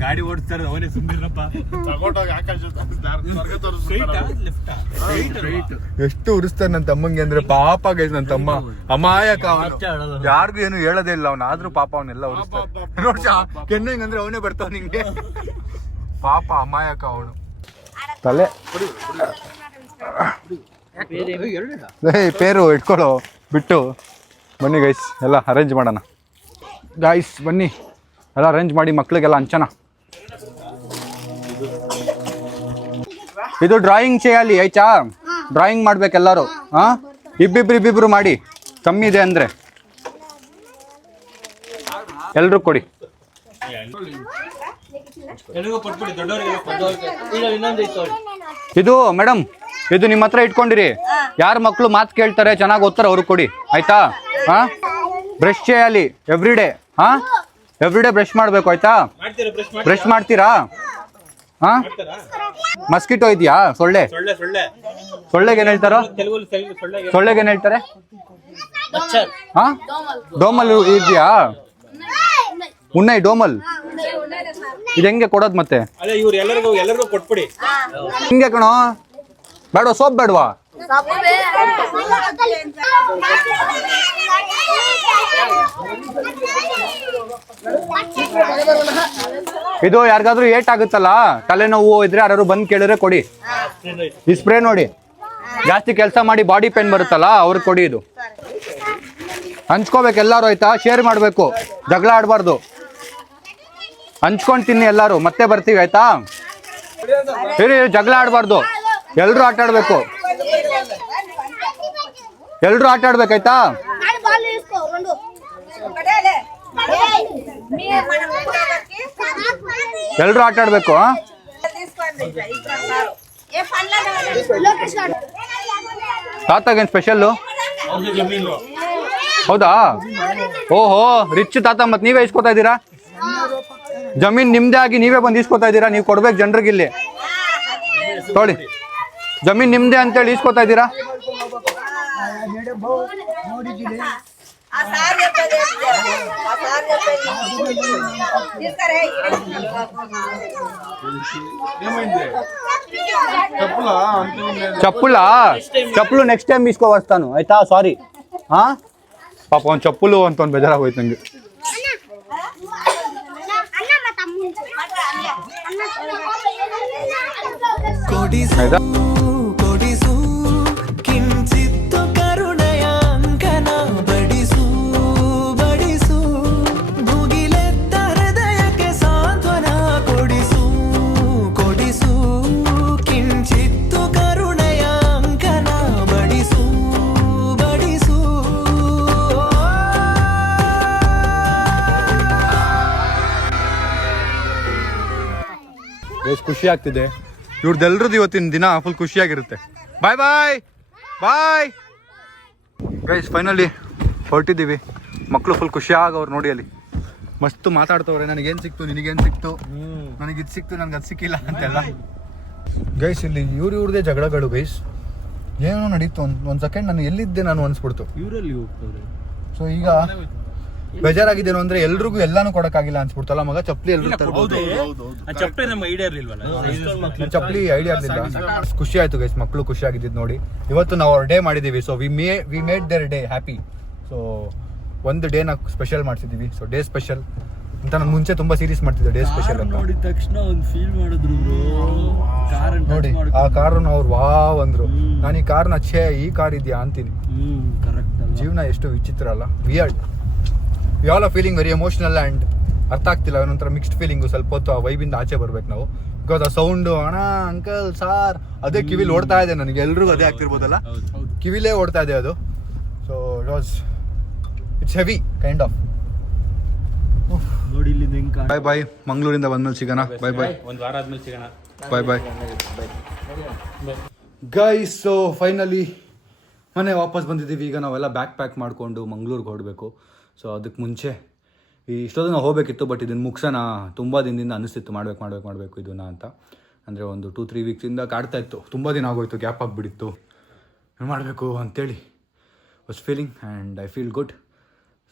ಗಾಡಿ ಓಡಿಸ್ತಾರೆ ಅವನೇ ಸುಮ್ಮನಿರಪ್ಪ. ತಗೊಂಡೋಗಿ ಆಕಾಶ ಎಷ್ಟು ಉರಿಸ್ತಾರೆ ನನ್ನ ತಮ್ಮಂಗೆ ಅಂದ್ರೆ ಪಾಪ ಗೈಸ್. ನನ್ನ ತಮ್ಮ ಅಮಾಯಕ, ಯಾರಿಗೂ ಏನು ಹೇಳೋದೇ ಇಲ್ಲ ಅವ್ನು. ಆದ್ರೂ ಪಾಪ ಅವನ್ನೆಲ್ಲ ಉರಿಸ್ತಾರೆ. ನೋಡಿ ಕೆನ್ನಿಂಗ್ ಅಂದ್ರೆ ಅವನೇ ಬರ್ತಾವ ನಿಂಗೆ. ಪಾಪ ಅಮಾಯಕ ಅವನು. ತಲೆ ಪೇರು ಇಟ್ಕೊಳ್ಳೋ ಬಿಟ್ಟು ಬನ್ನಿ ಗೈಸ್, ಎಲ್ಲ ಅರೇಂಜ್ ಮಾಡೋಣ. ಗಾಯ್ಸ್ ಬನ್ನಿ, ಎಲ್ಲ ಅರೇಂಜ್ ಮಾಡಿ ಮಕ್ಳಿಗೆಲ್ಲ ಹಂಚೋಣ. ಇದು ಡ್ರಾಯಿಂಗ್ చేయాలి ಆಯ್ತಾ? ಡ್ರಾಯಿಂಗ್ ಮಾಡ್ಬೇಕೆಲ್ಲರೂ. ಇಬ್ಬಿಬ್ರು ಮಾಡಿ, ಕಮ್ಮಿ ಇದೆ ಅಂದ್ರೆ ಎಲ್ರು ಕೊಡಿ. ಇದು ಮೇಡಮ್, ಇದು ನಿಮ್ಮ ಹತ್ರ ಇಟ್ಕೊಂಡಿರಿ. ಯಾರ ಮಕ್ಕಳು ಮಾತು ಕೇಳ್ತಾರೆ, ಚೆನ್ನಾಗಿ ಓದ್ತಾರೆ, ಅವ್ರಿಗೆ ಕೊಡಿ ಆಯ್ತಾ? ಬ್ರಷ್ చేయాలి ಎವ್ರಿಡೇ. ಎವ್ರಿಡೇ ಬ್ರಷ್ ಮಾಡಬೇಕು ಆಯ್ತಾ? ಬ್ರಷ್ ಮಾಡ್ತೀರಾ? ಮಸ್ಕಿಟೋ ಇದೆಯಾ? ಸೊಳ್ಳೆಗೆ ಏನ್ ಹೇಳ್ತಾರೋ? ಸೊಳ್ಳೆಗೆ ಏನ್ ಹೇಳ್ತಾರೆ? ಡೋಮಲ್ ಇದೆಯಾ? ಉನ್ನೈ ಡೋಮಲ್. ಇದು ಹೆಂಗೆ ಕೊಡೋದು ಮತ್ತೆ? ಎಲ್ಲರಿಗೂ ಕೊಟ್ಬಿಡಿ. ಹಿಂಗೆ ಕಣೋ, ಬೇಡವಾ? ಸೋಪ್ ಬೇಡವಾ? ಇದು ಯಾರಿಗಾದ್ರೂ ಏಟ್ ಆಗುತ್ತಲ್ಲ, ತಲೆನೋವು ಇದ್ರೆ ಯಾರು ಬಂದು ಕೇಳಿದ್ರೆ ಕೊಡಿ. ಈ ಸ್ಪ್ರೇ ನೋಡಿ, ಜಾಸ್ತಿ ಕೆಲಸ ಮಾಡಿ ಬಾಡಿ ಪೇನ್ ಬರುತ್ತಲ್ಲ, ಅವ್ರಿಗೆ ಕೊಡಿ. ಇದು ಹಂಚ್ಕೋಬೇಕು ಎಲ್ಲರೂ ಆಯ್ತಾ? ಶೇರ್ ಮಾಡಬೇಕು, ಜಗಳ ಆಡಬಾರ್ದು. ಹಂಚ್ಕೊಂಡು ಎಲ್ಲರೂ, ಮತ್ತೆ ಬರ್ತೀವಿ ಆಯ್ತಾ? ಸರಿ, ಜಗಳ ಆಡಬಾರ್ದು, ಎಲ್ರು ಆಟ ಆಡ್ಬೇಕು. ಎಲ್ರು ಆಟ ಆಡ್ಬೇಕಾಯ್ತಾ? ಎಲ್ರು ಆಟ ಆಡ್ಬೇಕು. ತಾತಗೇನ್ ಸ್ಪೆಷಲ್ಲು? ಹೌದಾ? ಓಹೋ, ರಿಚ್ ತಾತ. ಮತ್ ನೀವೇ ಇಸ್ಕೊತಾ ಇದ್ದೀರಾ? ಜಮೀನ್ ನಿಮ್ದೇ ಆಗಿ ನೀವೇ ಬಂದು ಇಸ್ಕೊತಾ ಇದ್ದೀರಾ? ನೀವು ಕೊಡ್ಬೇಕು ಜನರಿಗೆ. ಇಲ್ಲಿ ನೋಡಿ, ಜಮೀನ್ ನಿಮ್ದೇ ಅಂತೇಳಿ ಇಸ್ಕೊತಾ ಇದ್ದೀರಾ? ಚಪ್ಪಲು ನೆಕ್ಸ್ಟ್ ಟೈಮ್ ಇಸ್ಕೊ ಬರ್ತಾನು ಆಯ್ತಾ? ಸಾರಿ. ಪಾಪ ಅವ್ನು ಚಪ್ಪಲು ಅಂತ ಒಂದು ಬೇಜಾರಾಗೋಯ್ತು ನಂಗೆ. ಕೊಡಿಸು ಕಿಂಚಿತ್ತು ಕರುಣೆಯ ಅಂಕನ ಬಡಿಸು ಬಡಿಸು, ಭುಗಿಲೆದ್ದ ಹೃದಯಕ್ಕೆ ಸಾಂತ್ವನ ಕೊಡಿಸು ಕೊಡಿಸು, ಕಿಂಚಿತ್ತು ಕರುಣೆಯ ಅಂಕನ ಬಡಿಸು ಬಡಿಸು. ಎಷ್ಟು ಖುಷಿ ಆಗ್ತಿದೆ. ಇವ್ರದ್ದೆಲ್ರದ್ದು ಇವತ್ತಿನ ದಿನ ಫುಲ್ ಖುಷಿಯಾಗಿರುತ್ತೆ. ಬಾಯ್ ಬಾಯ್ ಬಾಯ್ ಗೈಸ್. ಫೈನಲಿ ಹೊರಟಿದ್ದೀವಿ. ಮಕ್ಕಳು ಫುಲ್ ಖುಷಿಯಾಗವ್ರು ನೋಡಿ. ಅಲ್ಲಿ ಮಸ್ತ್ ಮಾತಾಡ್ತವ್ರೆ, ನನಗೇನು ಸಿಕ್ತು, ನಿನಗೇನು ಸಿಕ್ತು, ನನಗಿದು ಸಿಕ್ತು, ನನಗೆ ಅದು ಸಿಕ್ಕಿಲ್ಲ ಅಂತೆಲ್ಲ. ಗೈಸ್ ಇಲ್ಲಿ ಇವ್ರದೇ ಜಗಳಗಳು ಗೈಸ್. ಏನೋ ನಡೀತು. ಒಂದು ಸೆಕೆಂಡ್ ನಾನು ಎಲ್ಲಿದ್ದೆ ನಾನು ಅನ್ಸ್ಬಿಡ್ತು. ಇವರಲ್ಲಿ ಹೋಗ್ತವ್ರೆ. ಸೊ ಈಗ ಬೇಜಾರಾಗಿದ್ದೇನು ಅಂದ್ರೆ ಎಲ್ರಿಗೂ ಎಲ್ಲಾನು ಕೊಡಕ್ಕಾಗಿಲ್ಲ ಅನ್ಸ್ಬಿಡ್ತಲ್ಲ ಮಗ. ಚಪ್ಪಲಿ ಎಲ್ರು ಆ ಚಪ್ಪಲಿ ನಮ್ಗೆ ಐಡಿಯಾ ಇರ್ಲಿಲ್ವಲ್ಲ. ಚಪ್ಪಲಿ ಐಡಿಯಾ ಇರ್ಲಿಲ್ಲ. ಖುಷಿ ಆಯ್ತು ಗೈಸ್, ಮಕ್ಕಳು ಖುಷಿ ಆಗಿದ್ದು ನೋಡಿ. ಇವತ್ತು ನಾವು ಅವ್ರ ಡೇ ಮಾಡಿದೀವಿ. So we made their day happy. So ಒಂದು ಡೇನ ಸ್ಪೆಷಲ್ ಮಾಡ್ತಿದೀವಿ. ಸೊ ಡೇ ಸ್ಪೆಷಲ್ ಅಂತ ನಾನು ಮುಂಚೆ ತುಂಬಾ ಸೀರೀಸ್ ಮಾಡ್ತಿದ್ದೆ ಡೇ ಸ್ಪೆಷಲ್ ಅಂತ. ನೋಡಿದ ತಕ್ಷಣ ಒಂದು ಫೀಲ್ ಮಾಡಿದ್ರು ನೋಡಿ ಆ ಕಾರನ್ನ ಅವ್ರು ವಾವ್ ಅಂದ್ರು. ನಾನು ಈ ಕಾರ್ನ ಛೇ ಈ ಕಾರ್ ಇದೆಯಾ ಅಂತೀನಿ. ಕರೆಕ್ಟ್. ಜೀವನ ಎಷ್ಟು ವಿಚಿತ್ರ ಅಲ್ಲ, weird. We all are feeling very emotional and ಅರ್ಥ ಆಗ್ತಿಲ್ಲ, ಒಂಥರ ಮಿಕ್ಸ್ಡ್ ಫೀಲಿಂಗು. ಸ್ವಲ್ಪ ಹೊತ್ತು ಆ ವೈಬಿಂದ ಆಚೆ ಬರ್ಬೇಕು ನಾವು. ಬಿಕಾಸ್ ಆ ಸೌಂಡು ಅಣ್ಣ ಅಂಕಲ್ ಸಾರ್ ಅದೇ ಕಿವಿಲಿ ಓಡ್ತಾ ಇದೆ ನನಗೆ. ಎಲ್ರಿಗೂ ಅದೇ ಆಗ್ತಿರ್ಬೋದಲ್ಲ, ಕಿವಿಲೇ ಓಡ್ತಾ ಇದೆ ಅದು. So it's heavy kind of. ನೋಡಿ ಇಲ್ಲಿ ಹೆಂಗ್ ಬಾಯ್ ಬಾಯ್, ಮಂಗಳೂರಿಂದ ಬಂದ್ಮೇಲೆ ಸಿಗೋಣ. ಬಾಯ್ ಬಾಯ್, ಒಂದ್ ವಾರ ಆದ್ಮೇಲೆ ಸಿಗೋಣ. ಬಾಯ್ ಬಾಯ್ ಗೈಸ್. ಸೊ ಫೈನಲಿ ಮನೆ ವಾಪಸ್ ಬಂದಿದ್ದೀವಿ. ಈಗ ನಾವೆಲ್ಲ ಬ್ಯಾಕ್ ಪ್ಯಾಕ್ ಮಾಡಿಕೊಂಡು ಮಂಗ್ಳೂರ್ಗೆ ಹೊರಡಬೇಕು. ಸೊ ಅದಕ್ಕೆ ಮುಂಚೆ ಇಷ್ಟೊಂದು ನಾವು ಹೋಗಬೇಕಿತ್ತು, ಬಟ್ ಇದನ್ನು ಮುಗಿಸೋಣ ತುಂಬ ದಿನದಿಂದ ಅನಿಸ್ತಿತ್ತು ಮಾಡಬೇಕು ಇದನ್ನ ಅಂತ. ಅಂದರೆ ಒಂದು 2-3 ವೀಕ್ಸಿಂದ ಕಾಡ್ತಾ ಇತ್ತು, ತುಂಬ ದಿನ ಆಗೋಯ್ತು, ಗ್ಯಾಪ್ ಆಗಿಬಿಟ್ಟಿತ್ತು, ಮಾಡಬೇಕು ಅಂತೇಳಿ was feeling and I feel good.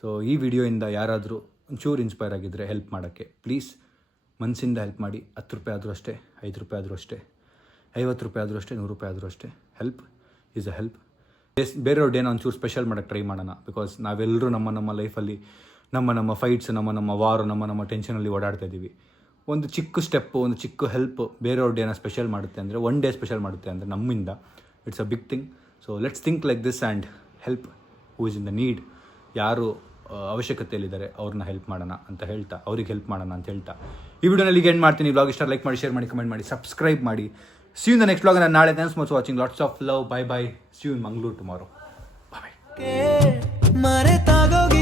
So ಈ ವಿಡಿಯೋಯಿಂದ ಯಾರಾದರೂ ಒಂಚೂರು ಇನ್ಸ್ಪೈರ್ ಆಗಿದ್ದರೆ ಹೆಲ್ಪ್ ಮಾಡೋಕ್ಕೆ ಪ್ಲೀಸ್ ಮನಸ್ಸಿಂದ ಹೆಲ್ಪ್ ಮಾಡಿ. 10 ರೂಪಾಯಿ ಆದರೂ ಅಷ್ಟೇ, 5 ರೂಪಾಯಿ ಆದರೂ ಅಷ್ಟೇ, 50 ರೂಪಾಯಿ ಆದರೂ ಅಷ್ಟೇ, 100 ರೂಪಾಯಿ ಆದರೂ ಅಷ್ಟೇ. Help is a help. ಬೇರೆಯವ್ರ ಡೇನ ಒಂಚೂರು ಸ್ಪೆಷಲ್ ಮಾಡೋಕ್ಕೆ ಟ್ರೈ ಮಾಡೋಣ. ಬಿಕಾಸ್ ನಾವೆಲ್ಲರೂ ನಮ್ಮ ಲೈಫಲ್ಲಿ ನಮ್ಮ ಫೈಟ್ಸ್, ನಮ್ಮ ವಾರು, ನಮ್ಮ ಟೆನ್ಷನಲ್ಲಿ ಓಡಾಡ್ತಾ ಇದ್ದೀವಿ. ಒಂದು ಚಿಕ್ಕ ಸ್ಟೆಪ್ಪು, ಒಂದು ಚಿಕ್ಕ ಹೆಲ್ಪ್ ಬೇರೆಯವ್ರ ಡೇನ ಸ್ಪೆಷಲ್ ಮಾಡುತ್ತೆ ಅಂದರೆ, ಒನ್ ಡೇ ಸ್ಪೆಷಲ್ ಮಾಡುತ್ತೆ ಅಂದರೆ ನಮ್ಮಿಂದ it's a big thing. So let's think like this and help who is in the need. ಯಾರು ಅವಶ್ಯಕತೆಯಲ್ಲಿದ್ದಾರೆ ಅವ್ರನ್ನ ಹೆಲ್ಪ್ ಮಾಡೋಣ ಅಂತ ಹೇಳ್ತಾ, ಅವ್ರಿಗೆ ಹೆಲ್ಪ್ ಮಾಡೋಣ ಅಂತ ಹೇಳ್ತಾ ಈ ವಿಡಿಯೋನಲ್ಲಿ ಎಂಡ್ ಮಾಡ್ತೀನಿ. ವ್ಲಾಗ್ ಇಷ್ಟ ಲೈಕ್ ಮಾಡಿ, ಶೇರ್ ಮಾಡಿ, ಕಮೆಂಟ್ ಮಾಡಿ, ಸಬ್ಸ್ಕ್ರೈಬ್ ಮಾಡಿ. See you in the next vlog. And naale thanks so much for watching. Lots of love. Bye bye. See you in Mangalore tomorrow. Bye bye.